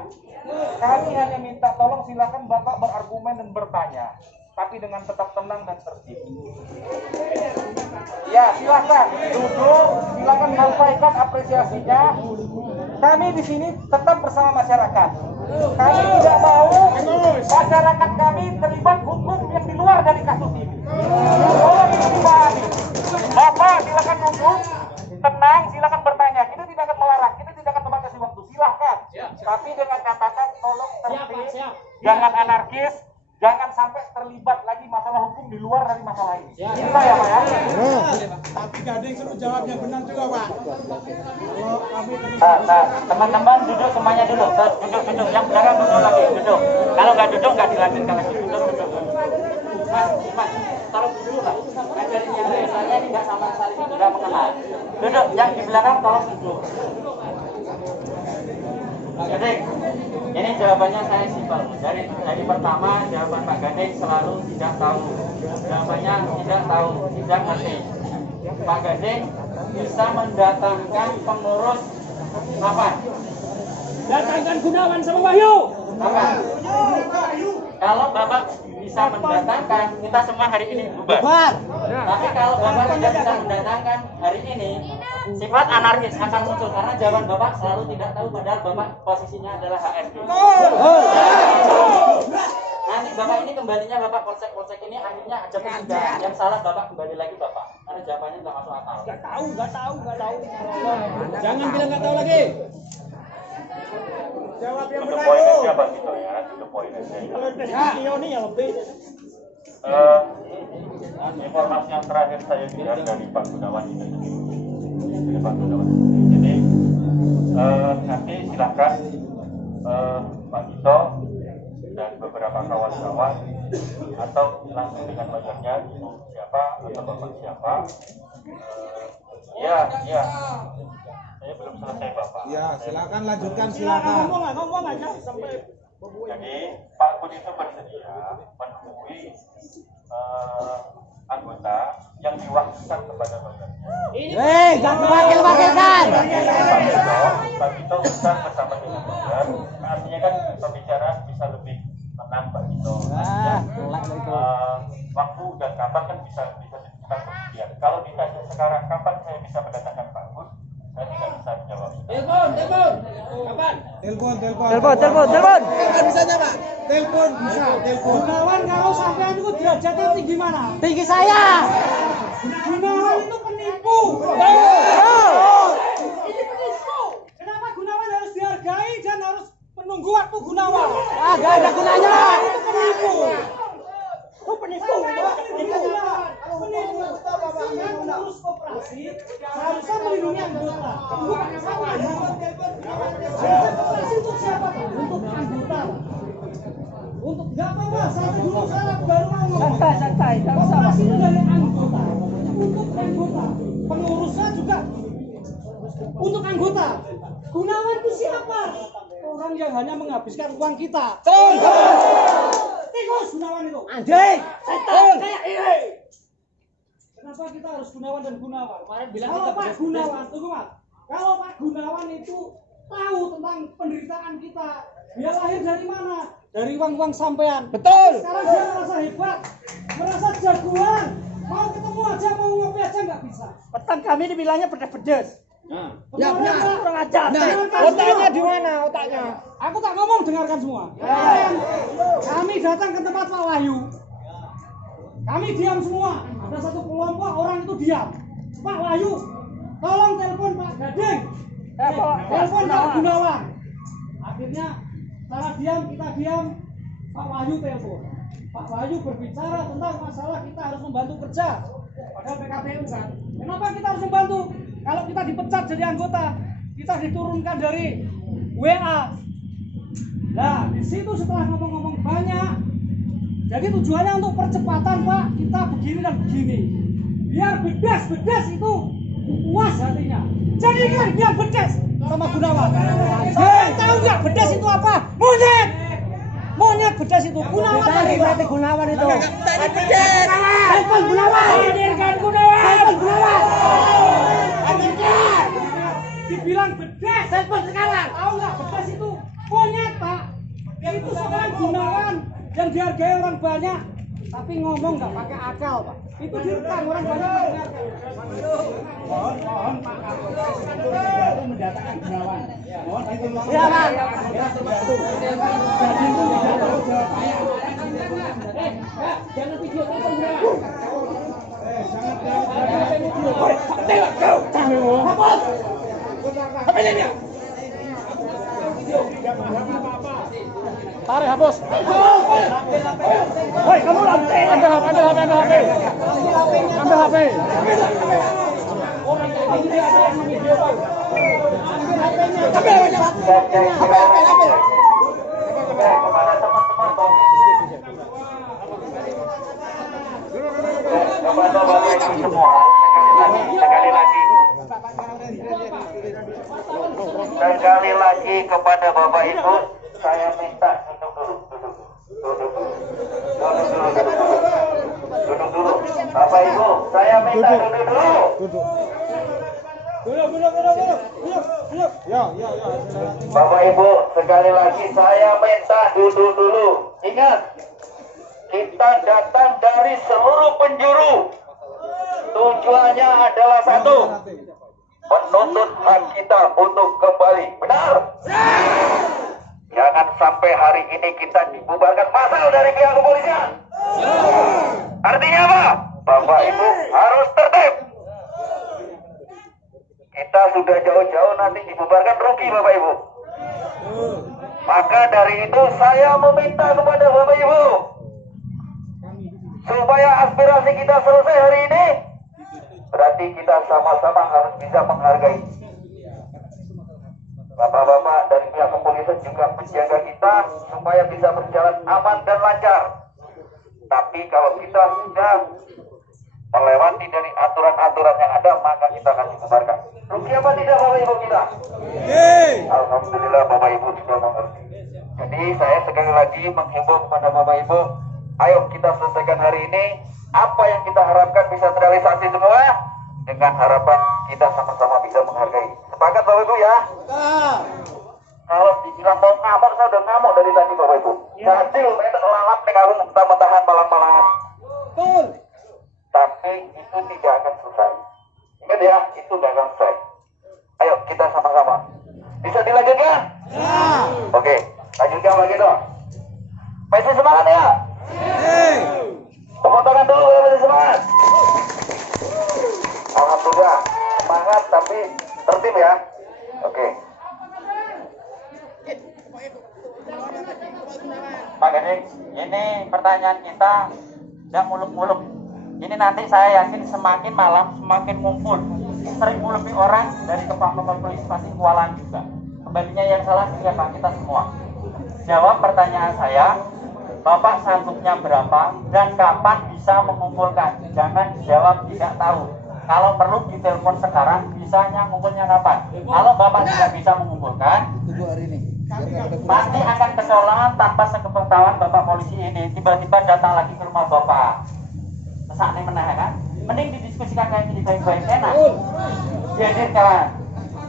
Kami hanya minta tolong silakan Bapak berargumen dan bertanya, tapi dengan tetap tenang dan tertib. Ya, silakan duduk, silakan sampaikan apresiasinya. Kami di sini tetap bersama masyarakat. Kami tidak mau masyarakat kami terlibat hukum yang di luar dari kasus ini. Tolong itu dipahami. Bapak silakan duduk, tenang, silakan bertanya. Kita tidak akan melarang, kita tidak akan membatasi waktu. Silakan. Tapi dengan catatan tolong tertib, jangan anarkis. Jangan sampai terlibat lagi masalah hukum di luar dari masalah ini. Bisa ya Pak ya? Tapi Gading suruh jawab yang benar juga Pak. Nah, teman-teman duduk semuanya dulu. Duduk. Yang belakang duduk lagi, duduk. Kalau nggak duduk nggak dilanjutkan lagi. Duduk. Mas, tolong dulu Pak. Ajarin yang saya ini nggak sama sekali tidak mengenal. Duduk. Yang di belakang tolong duduk. Pak Gading, ini jawabannya saya simpel. Dari pertama jawaban Pak Gading selalu tidak tahu. Jawabannya tidak tahu, tidak ngerti. Pak Gading bisa mendatangkan pengurus apa? Datangkan Gunawan sama Wahyu. Apa? Kalau Bapak bisa mendatangkan, kita semua hari ini bubar. Tapi kalau Bapak tidak bisa mendatangkan hari ini, sifat anarkis akan muncul karena jawaban Bapak selalu tidak tahu padahal Bapak posisinya adalah HRD. Nanti Bapak ini kembalinya Bapak polsek ini akhirnya ada persidangan. Yang salah Bapak kembali lagi Bapak karena jawabannya nggak masuk akal. Nggak tahu. Jangan bilang nggak tahu lagi. Jawab yang Untuk benar poin dulu. aja Pak Tito ya, untuk poin aja. Kalau investigasi ini ya lebih. Informasi yang terakhir saya dengar dari Pak Gunawan itu dari Pak Gunawan. Jadi nanti silakan Pak Tito dan beberapa kawan-kawan atau langsung dengan wajahnya ibu siapa atau bapak siapa. Iya. Saya belum selesai Bapak. Ya, silakan lanjutkan, silakan. Ngomong aja sampai Jadi Pak Kun itu bersedia menghubungi anggota yang diwakilkan kepada bagiannya. jangan wakil-wakilkan. Pak Tito bisa bersama dengan bagian. Artinya kan pembicaraan bisa lebih tenang Pak Tito. Waktu dan kapan kan bisa ditentukan kemudian. Kalau ditanya sekarang kapan saya bisa mendatangkan Pak Kun, saya tidak bisa menjawab. Telepon. Kapan? Telepon. Kapan bisanya, Pak? Telepon bisa, telepon. Gunawan kalau sampean itu derajatnya tinggi mana? Tinggi saya. Gunawan itu penipu. Ini penipu. Kenapa Gunawan harus dihargai dan harus menunggu waktu Gunawan? Gak ada gunanya. Itu penipu. Penipu. Yang mengurus koperasi seharusnya melindungi anggota, bukan sama. Koperasi untuk siapa? Untuk anggota. Untuk nggak apa-apa, saya dulu salah baru mau ngomong. Santai. Koperasi itu dari anggota, untuk anggota. Pengurusnya juga untuk anggota. Gunawan itu siapa? Orang yang hanya menghabiskan uang kita. Tikus Gunawan itu. Anjing. Setan. Kenapa kita harus Gunawan dan Gunawan? Kemarin bilang Kalau kita Pak beres-beres. Gunawan, tunggu Mas. Kalau Pak Gunawan itu tahu tentang penderitaan kita, dia lahir dari mana? Dari uang-uang sampean. Betul. Sekarang dia merasa hebat, merasa jagoan. Mau ketemu aja, mau ngopi aja nggak bisa. Petang kami dibilangnya pedes-pedes. Ya Kemarin, benar. Pak, Kurang ajar. dengarkan Otaknya semua. di mana otaknya? Aku tak ngomong, dengarkan semua. Kemarin, kami datang ke tempat Pak Wahyu. Kami diam semua. Ada satu kelompok orang itu diam. Pak Wahyu, tolong telepon Pak Gading. Telepon Pak Gunawan. Akhirnya secara diam kita diam. Pak Wahyu telepon. Pak Wahyu berbicara tentang masalah kita harus membantu kerja. Padahal PKPU kan. Kenapa kita harus membantu? Kalau kita dipecat jadi anggota, kita diturunkan dari WA. Nah, di situ setelah ngomong-ngomong banyak, jadi tujuannya untuk percepatan Pak, kita begini dan begini. Biar bedas itu puas hatinya. Jadi dia bedas sama Gunawan. Tahu nggak bedas itu apa? Monyet. Monyet bedas itu. Gunawan tadi berarti Gunawan itu. Tadi pedes. Telepon Gunawan. Hadirkan Gunawan. Telepon Gunawan. Hadirkan. Dibilang bedas. Telepon sekarang. Tahu nggak bedas itu monyet Pak. Itu seorang Gunawan yang dihargai orang banyak, tapi ngomong nggak pakai akal Pak. Itu direkam orang banyak mendengarkan. Mohon Pak Kapolres itu mendatangkan Gunawan. Mohon ditolong. Iya Pak. Jadi itu tidak tahu jawabannya. Jangan video telepon Gunawan. Tarik hapus. Woi, kamu lantai. Ambil HP. Ambil HP. Kepada Bapak Ibu semua, sekali lagi kepada Bapak saya minta duduk dulu. Duduk dulu. Bapak Ibu, saya minta duduk dulu. Bapak Ibu, sekali lagi saya minta duduk dulu. Ingat, kita datang dari seluruh penjuru. Tujuannya adalah satu, menuntut hak kita untuk kembali. Benar? Jangan sampai hari ini kita dibubarkan massal dari pihak kepolisian. Artinya apa? Bapak Ibu harus tertib. Kita sudah jauh-jauh nanti dibubarkan rugi Bapak Ibu. Maka dari itu saya meminta kepada Bapak Ibu supaya aspirasi kita selesai hari ini. Berarti kita sama-sama harus bisa menghargai. Bapak-bapak dari pihak kepolisian juga menjaga kita supaya bisa berjalan aman dan lancar. Tapi kalau kita sudah melewati dari aturan-aturan yang ada, maka kita akan dibubarkan. Rugi apa tidak Bapak Ibu kita? Alhamdulillah Bapak Ibu sudah mengerti. Jadi saya sekali lagi menghimbau kepada Bapak Ibu, ayo kita selesaikan hari ini. Apa yang kita harapkan bisa terrealisasi semua, dengan harapan kita sama-sama bisa menghargai. Sepakat Bapak Ibu ya? Kalau dibilang mau ngamuk, saya udah ngamuk dari tadi Bapak Ibu. Jadi itu lalap nih kamu mentah-mentahan malam-malaman. Tapi itu tidak akan selesai. Ingat ya, itu tidak akan selesai. Ayo kita sama-sama. Bisa dilanjutkan? Oke, lanjutkan lagi dong. Masih semangat ya? Tepuk tangan dulu ya, masih semangat. Alhamdulillah, semangat tapi tertib ya. Oke. Pak Gading, ini pertanyaan kita tidak muluk-muluk. Ini nanti saya yakin semakin malam semakin ngumpul 1000 lebih orang dari kepala polisi pasti kewalahan juga. Kembalinya yang salah siapa? Kita semua. Jawab pertanyaan saya, Bapak sanggupnya berapa dan kapan bisa mengumpulkan? Jangan jawab tidak tahu. Kalau perlu ditelepon sekarang, bisanya ngumpulnya kapan? Kalau Bapak tidak bisa mengumpulkan, pasti akan kesalahan tanpa sepengetahuan Bapak polisi ini tiba-tiba datang lagi ke rumah Bapak. Saat ini menahan kan? Mending didiskusikan kayak gini baik-baik, enak. Dihadirkan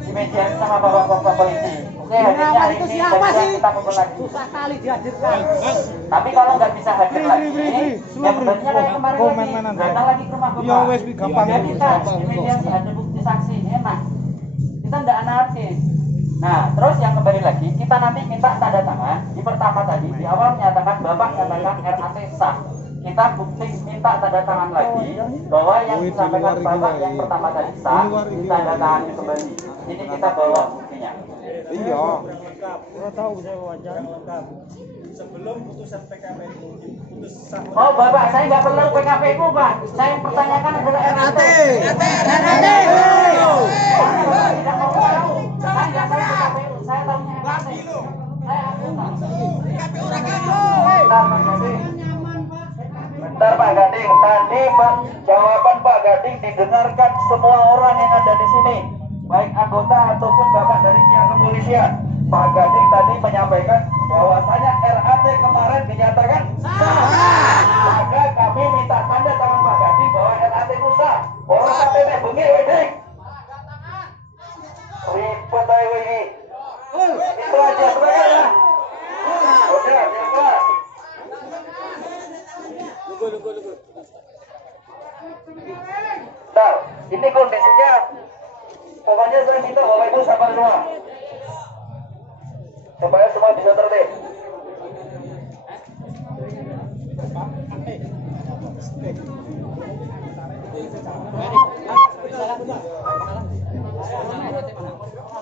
di media sama Bapak polisi. Oke, hadirnya hari ini dan kita kumpul lagi. Susah kali dihadirkan. Tapi kalau nggak bisa hadir lagi, ya berarti kayak kemarin lagi datang lagi ke rumah Bapak. Jadi kan di media ada bukti saksi, enak. Kita nggak anarkis. Nah, terus yang kembali lagi, kita nanti minta tanda tangan. Di pertama tadi, di awal menyatakan Bapak menyatakan RAT sah. Kita bukti minta tanda tangan lagi bahwa yang disampaikan Bapak yang pertama tadi sah, tanda tangan kembali. Ini kita bawa buktinya. Iya. Saya tahu saya wajar. Sebelum putusan PKPU putusan. Oh Bapak, saya nggak perlu PKPU Pak. Saya yang pertanyakan adalah RAT. RAT. Tidak mau tahu. Saya nggak tahu PKPU. Saya tahunya RAT. Saya anggota. Bentar Pak Gading. Tadi Pak jawaban Pak Gading didengarkan semua orang yang ada di sini, baik anggota ataupun Bapak dari pihak kepolisian. Pak Gading tadi menyampaikan bahwasanya RAT kemarin dinyatakan sah. Maka kami minta tanda tangan Pak Gading bahwa RAT itu sah. Orang KTP bengi wedik. Ribet aja ini. Itu aja sebenarnya. Udah, jelas. Nah, ini kondisinya. Pokoknya saya minta Bapak Ibu sabar semua, supaya semua bisa tertib.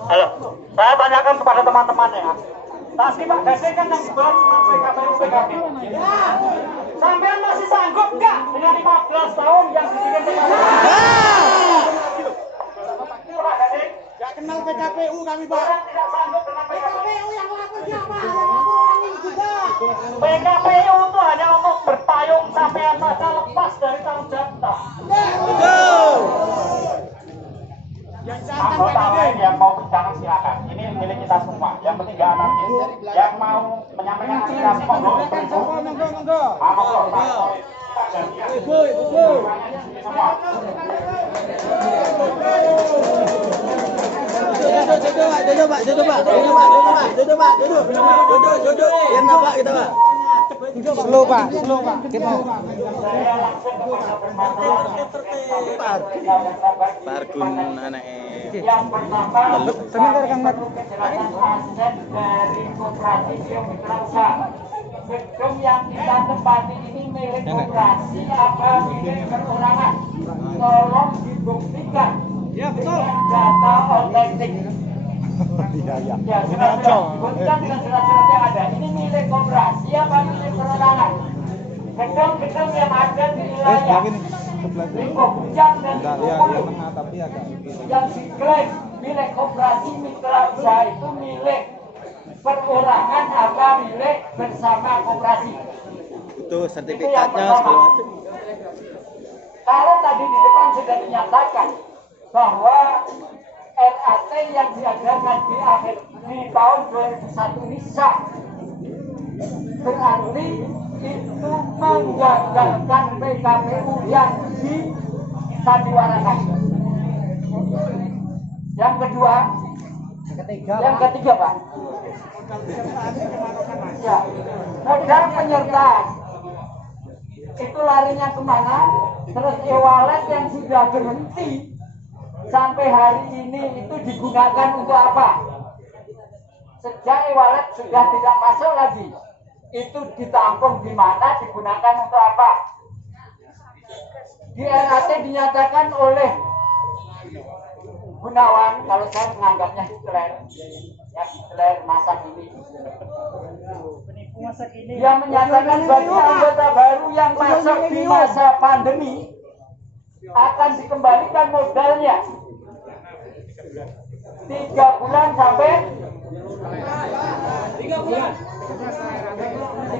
Halo, saya tanyakan kepada teman-teman ya. Tadi Pak Gading kan yang bahas PKPU. Sampean masih sanggup nggak dengan 15 tahun yang dibikin PKPU? Pak Gading, Gak kenal PKPU kami Pak. orang tidak sanggup dengan PKPU. yang lapor siapa? Orang juga. PKPU itu hanya untuk berpayung sampean saja lepas dari tanggung jawab kita. Yang cantan Anggota Pak lain Gading. yang mau bicara silakan. Ini miliknya kita semua. Yang penting nggak anarkis. Yang mau menyampaikan aspirasi monggo. Monggo. Semua. Slow Pak. Kita. Saya langsung kepada Pargun anake. yang pertama, Sebentar Kang Mat. penjelasan aset dari koperasi Biomitra Usaha. Gedung yang kita tempati ini milik koperasi apa milik perorangan? Tolong dibuktikan dengan data otentik. Ya, surat-surat dibuktikan dengan surat-surat yang ada. Ini milik koperasi apa milik perorangan? Gedung-gedung yang ada di wilayah Lingkup Bujang dan Lingkup yang diklaim milik koperasi mitra usaha itu milik perorangan apa milik bersama koperasi. Itu Itu yang sertifikatnya pertama. segala macam. Kalau tadi di depan sudah dinyatakan bahwa RAT yang diajarkan di tahun 2001 ini sah, berarti itu menggagalkan PKPU yang disandiwarakan. Yang kedua, yang ketiga Pak, ya, modal penyertaan itu larinya kemana? Terus e-wallet yang sudah berhenti sampai hari ini itu digunakan untuk apa? Sejak e-wallet sudah tidak masuk lagi, itu ditampung di mana, digunakan untuk apa? Di RAT dinyatakan oleh Gunawan, kalau saya menganggapnya Hitler, ya Hitler masa ini. Dia menyatakan bagi anggota baru yang masuk di masa pandemi akan dikembalikan modalnya 3 bulan sampai 3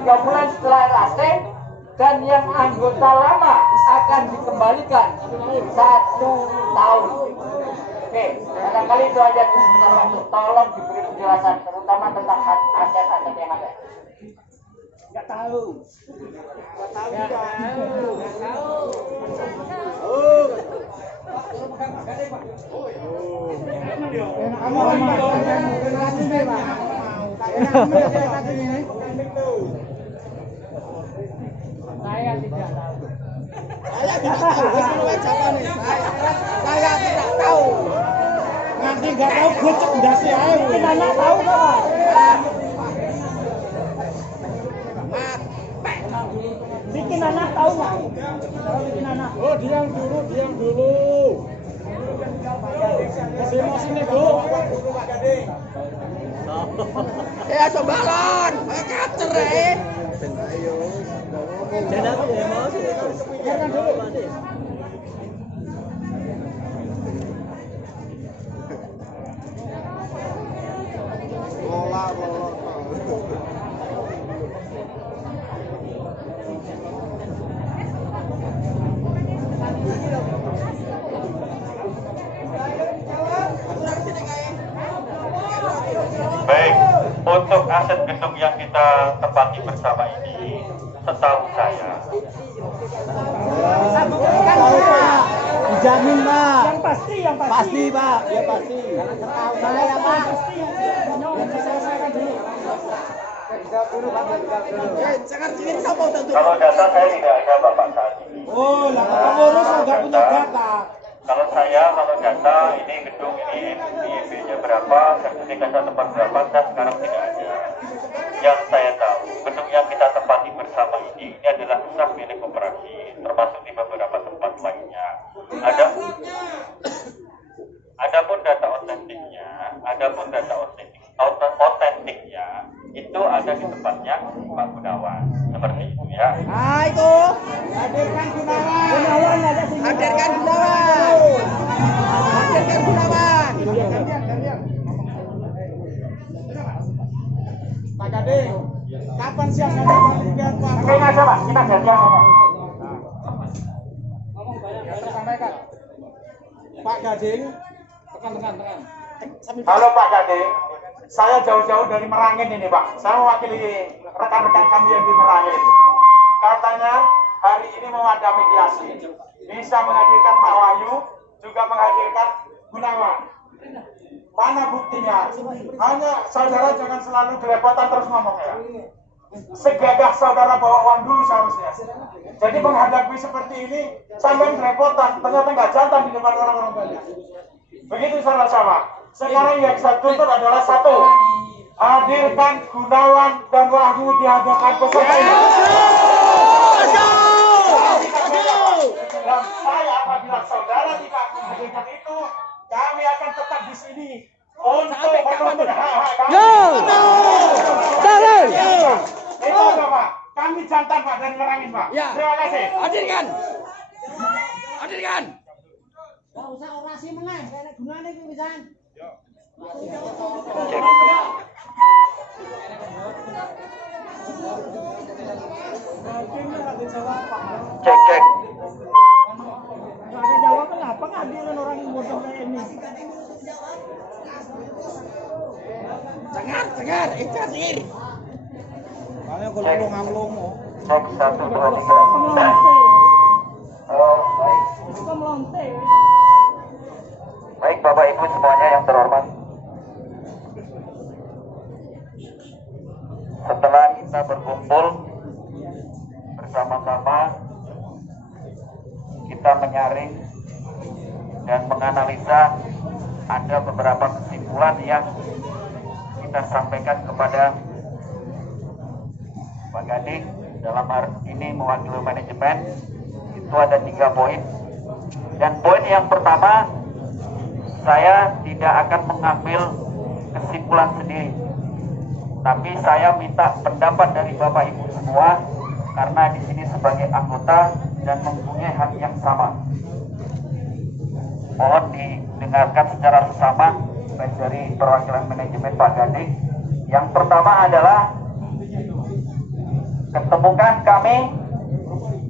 bulan setelah RAT, dan yang anggota lama akan dikembalikan 1 tahun. Oke, barangkali itu aja sebentar waktu. Tolong diberi penjelasan, terutama tentang aset-aset yang ada. Nggak tahu. Saya tidak tahu. Saya tidak tahu. Nanti nggak tahu gocek ndase ae. Kita nggak tahu Pak. Bikin anak tahu nggak? Bikin anak. Oh, diam dulu. Emosi nih, Bu. Aso balon, capture ayo. Jangan emosi. Biarkan dulu. Lola. Baik, untuk aset gedung yang kita tempati bersama ini, setahu saya, Dijamin Pak. Yang pasti. Pasti Pak. Ya pasti. Saya Pak. Pasti. Selesaikan dulu. kalau data saya tidak ada Bapak saat ini. Oh, lah pengurus nggak punya data. Kalau data ini gedung ini IMB-nya berapa, sertifikatnya tempat berapa, dan sekarang tidak ada. Yang saya tahu, gedung yang kita tempati bersama ini adalah sah milik koperasi, termasuk di beberapa tempat lainnya. Adapun data otentiknya itu ada di tempatnya Pak Gunawan, seperti itu ya. Nah itu. Hadirkan Gunawan. Gunawan ada sini. Hadirkan Gunawan. Hadirkan Gunawan. Pak Gading, kapan siap ngomong Pak? Oke, aja Pak, kita gantian ngomong. Sampaikan. Pak Gading, tekan. Halo Pak Gading, Saya jauh-jauh dari Merangin ini Pak. Saya mewakili rekan-rekan kami yang di Merangin. Katanya hari ini mau ada mediasi. Bisa menghadirkan Pak Wahyu, juga menghadirkan Gunawan. Mana buktinya? Hanya saudara jangan selalu direpotan terus ngomong ya. Segagah saudara bawa uang dulu seharusnya. Jadi menghadapi seperti ini sampai direpotan, ternyata nggak jantan di depan orang-orang banyak. Begitu sama-sama. Sekarang yang saya tuntut adalah satu, hadirkan Gunawan dan Wahyu di hadapan peserta ini. Dan saya apabila saudara tidak menghadirkan itu, kami akan tetap di sini untuk menuntut hak-hak kami. Itu apa Pak? Kami jantan Pak dari Merangin Pak. Terima kasih. Hadirkan. Hadirkan. Gak usah orasi meneh, kene gunane kuwi pisan. Cek cek. Gak ada jawab kenapa ngadirin orang yang bodoh kayak ini. Dengar, ikat ini. Cek 1 2 3. Melonte. Oh, baik. Kok melonte? Baik Bapak Ibu semuanya yang terhormat. Setelah kita berkumpul bersama-sama, kita menyaring dan menganalisa ada beberapa kesimpulan yang kita sampaikan kepada Pak Gading dalam hari ini mewakili manajemen. Itu ada 3 poin. Dan poin yang pertama, saya tidak akan mengambil kesimpulan sendiri, tapi saya minta pendapat dari Bapak Ibu semua karena di sini sebagai anggota dan mempunyai hak yang sama. Mohon didengarkan secara sesama baik dari perwakilan manajemen Pak Gading. Yang pertama adalah ketemukan kami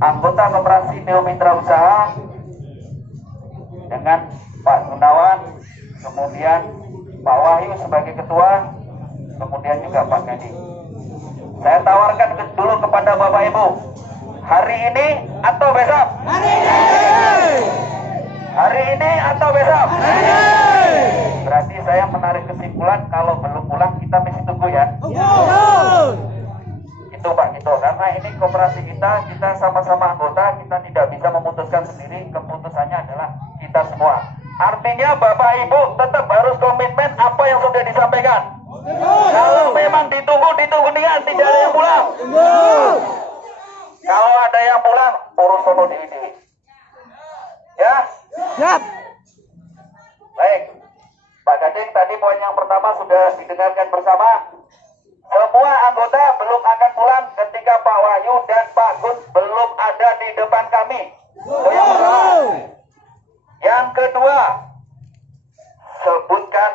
anggota koperasi Neo Mitra Usaha dengan Pak Gunawan, kemudian Pak Wahyu sebagai ketua, kemudian juga Pak Gading. Saya tawarkan dulu kepada Bapak Ibu, hari ini atau besok? Hari ini. Hari ini atau besok? Hari ini. Berarti saya menarik kesimpulan kalau belum pulang kita mesti tunggu ya. Itu Pak, itu karena ini koperasi kita sama-sama anggota, kita tidak bisa memutuskan sendiri, keputusannya adalah kita semua. Artinya Bapak Ibu tetap harus komitmen apa yang sudah disampaikan. Kalau memang ditunggu niat, tidak ada yang pulang. Kalau ada yang pulang, urus sono di ini. Ya? Siap. Baik. Pak Gading, tadi poin yang pertama sudah didengarkan bersama. Semua anggota belum akan pulang ketika Pak Wahyu dan Pak Gun belum ada di depan kami. Itu yang pertama. Yang kedua, sebutkan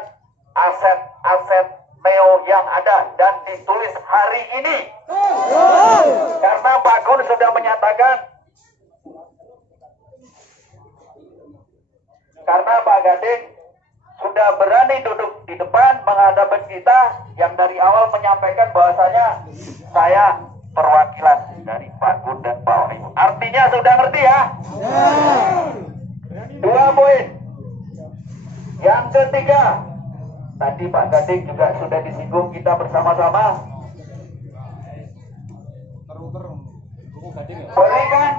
aset-aset Neo yang ada dan ditulis hari ini. Karena Pak Gun sudah menyatakan, karena Pak Gading sudah berani duduk di depan menghadapi kita yang dari awal menyampaikan bahwasanya saya perwakilan dari Pak Gun dan Pak Wahyu. Artinya sudah ngerti ya? 2 poin. Yang ketiga, tadi Pak Gading juga sudah disinggung kita bersama-sama. Berikan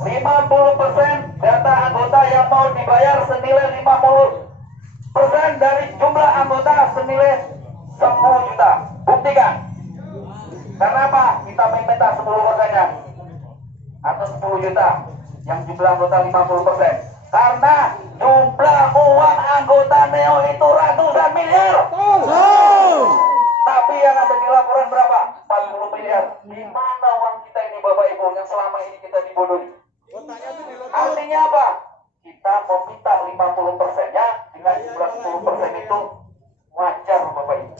50% data anggota yang mau dibayar senilai 50% dari jumlah anggota senilai 10 juta. Buktikan. Karena apa? Kita minta 10%-nya atau 10 juta yang jumlah anggota 50%. Karena jumlah uang anggota Neo itu ratusan miliar. Tapi yang ada di laporan berapa? 40 miliar. Di mana uang kita ini Bapak Ibu yang selama ini kita dibodohi? Artinya apa? Kita meminta 50%-nya dengan jumlah 10% itu wajar Bapak Ibu.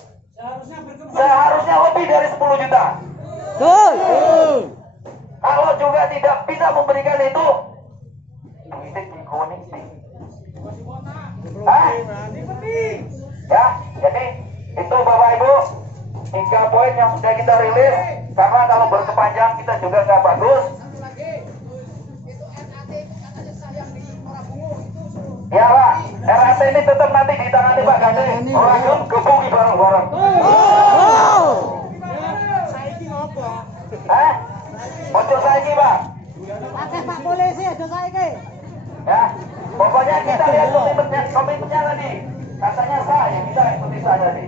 Seharusnya lebih dari 10 juta. Kalau juga tidak bisa memberikan itu, duitnya dikuning. 3 poin yang sudah kita rilis, karena kalau berkepanjang kita juga nggak bagus. Ya Pak, RAT ini tetap nanti ditangani Pak Gading. Langsung gebuki bareng-bareng. Ojo saiki Pak. Akeh Pak polisi aja saiki. Ya, pokoknya kita lihat komitmennya tadi. Katanya sah, ya kita ikuti sah tadi.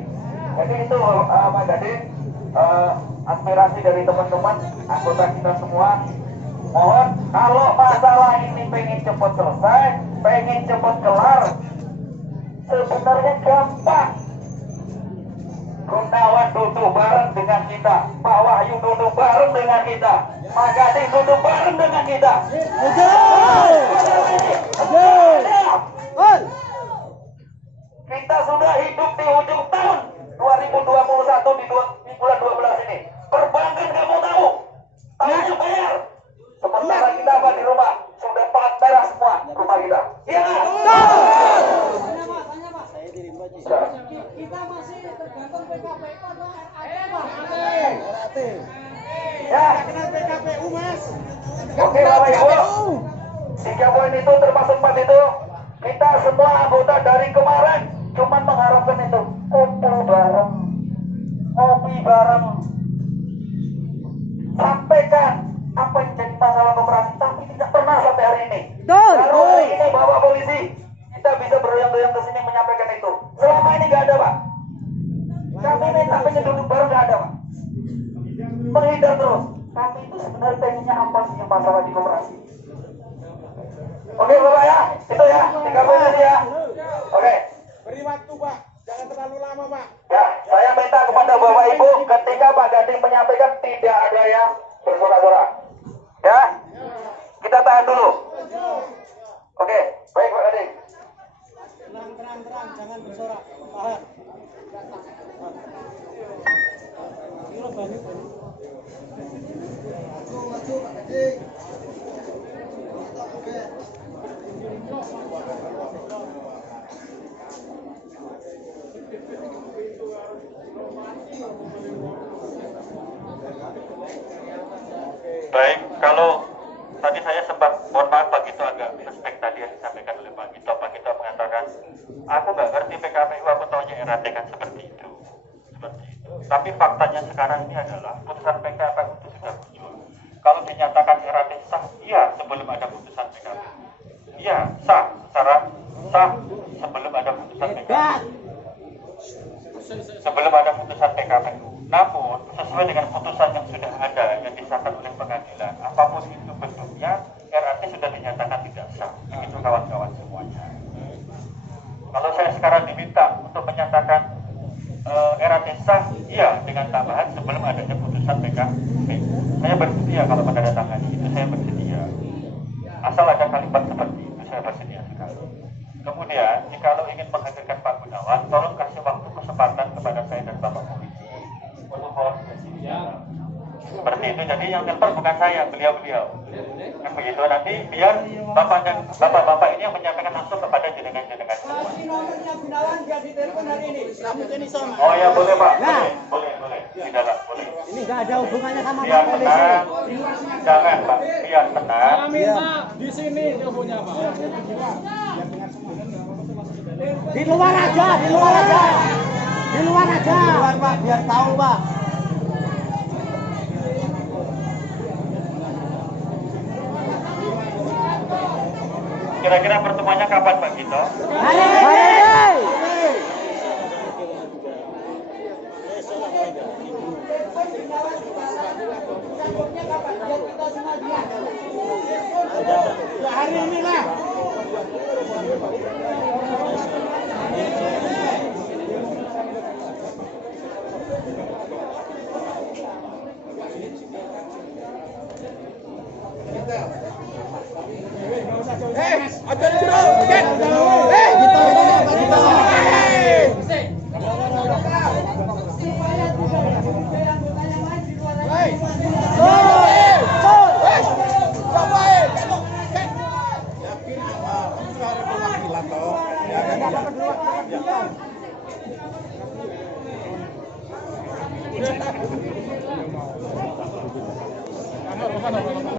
Jadi itu Pak Gading, aspirasi dari teman-teman anggota kita semua. Mohon kalau masalah ini pengen cepat selesai, pengen cepat kelar, sebenarnya gampang. Gunawan duduk bareng dengan kita, Pak Wahyu duduk bareng dengan kita, Pak Gading duduk bareng dengan kita. Kita sudah hidup di ujung tahun 2021 di bulan 12 ini. Perbankan kamu tahu, tahunnya bayar. Sementara kita apa di rumah sudah plat merah semua rumah kita. Iya nggak? Kita masih tergantung PKPU atau RAT. Ya. PKPU Mas. Oke Bapak Ibu. 3 poin itu termasuk 4 itu. Kita semua anggota dari kemarin cuma mengharapkan itu kumpul bareng, ngopi bareng, sampaikan apa yang jadi masalah koperasi, tapi tidak pernah sampai hari ini. Baru hari ini Bapak Polisi kita bisa berdoyang-doyang ke sini menyampaikan itu. Selama ini nggak ada Pak. Kami minta pengen duduk bareng nggak ada Pak. Menghindar terus. Kami itu sebenarnya pengennya apa sih yang masalah di koperasi? Oke Bapak ya, itu ya 3 poin ini ya. Oke. Beri waktu Pak, jangan terlalu lama Pak. Ya, saya minta kepada Bapak Ibu ketika Pak Gading menyampaikan tidak ada yang bersorak-sorak. Ya, kita tahan dulu. Oke, baik Pak Gading. Tenang, jangan bersorak. Tahan. Maju Pak Gading. Baik, kalau tadi saya sempat, mohon maaf Pak Gito agak respect tadi yang disampaikan oleh Pak Gito. Pak Gito mengatakan, aku nggak ngerti PKPU, aku taunya RAT kan seperti itu. Tapi faktanya sekarang ini adalah putusan PKPU itu sudah muncul. Kalau dinyatakan RAT sah, iya sebelum ada putusan PKPU. Iya, sah, secara sah sebelum ada putusan PKPU. Sebelum ada putusan PKPU. Namun, sesuai dengan putusan yang sudah ada, yang disahkan oleh pengadilan, apapun itu bentuknya, RAT sudah dinyatakan tidak sah. Itu kawan-kawan semuanya. Kalau saya sekarang diminta untuk menyatakan RAT sah, iya dengan tambahan sebelum adanya putusan PKPU. Saya bersedia kalau menandatangani itu, saya bersedia. Asal ada kalimat seperti itu, saya bersedia sekali. Kemudian, jika ingin menghadirkan Pak Gunawan, tolong kasih waktu kesempatan kepada saya dan Bapak Polisi untuk koordinasi. Seperti itu, jadi yang telepon bukan saya, beliau-beliau. Kan begitu, nanti biar Bapak dan Bapak-Bapak ini yang menyampaikan langsung kepada jenengan-jenengan semua. Nomornya Gunawan dia ditelepon hari ini. Oh ya, boleh Pak, boleh, di dalam, boleh. Ini nggak ada hubungannya sama Biar Pak Polisi. tenang, jangan Pak, biar tenang. Minta di sini teleponnya Pak. Di luar aja. Di luar Pak, biar tahu Pak. Kira-kira pertemuannya kapan Pak Gito? Hari. Hari ini lah. Ada dulu.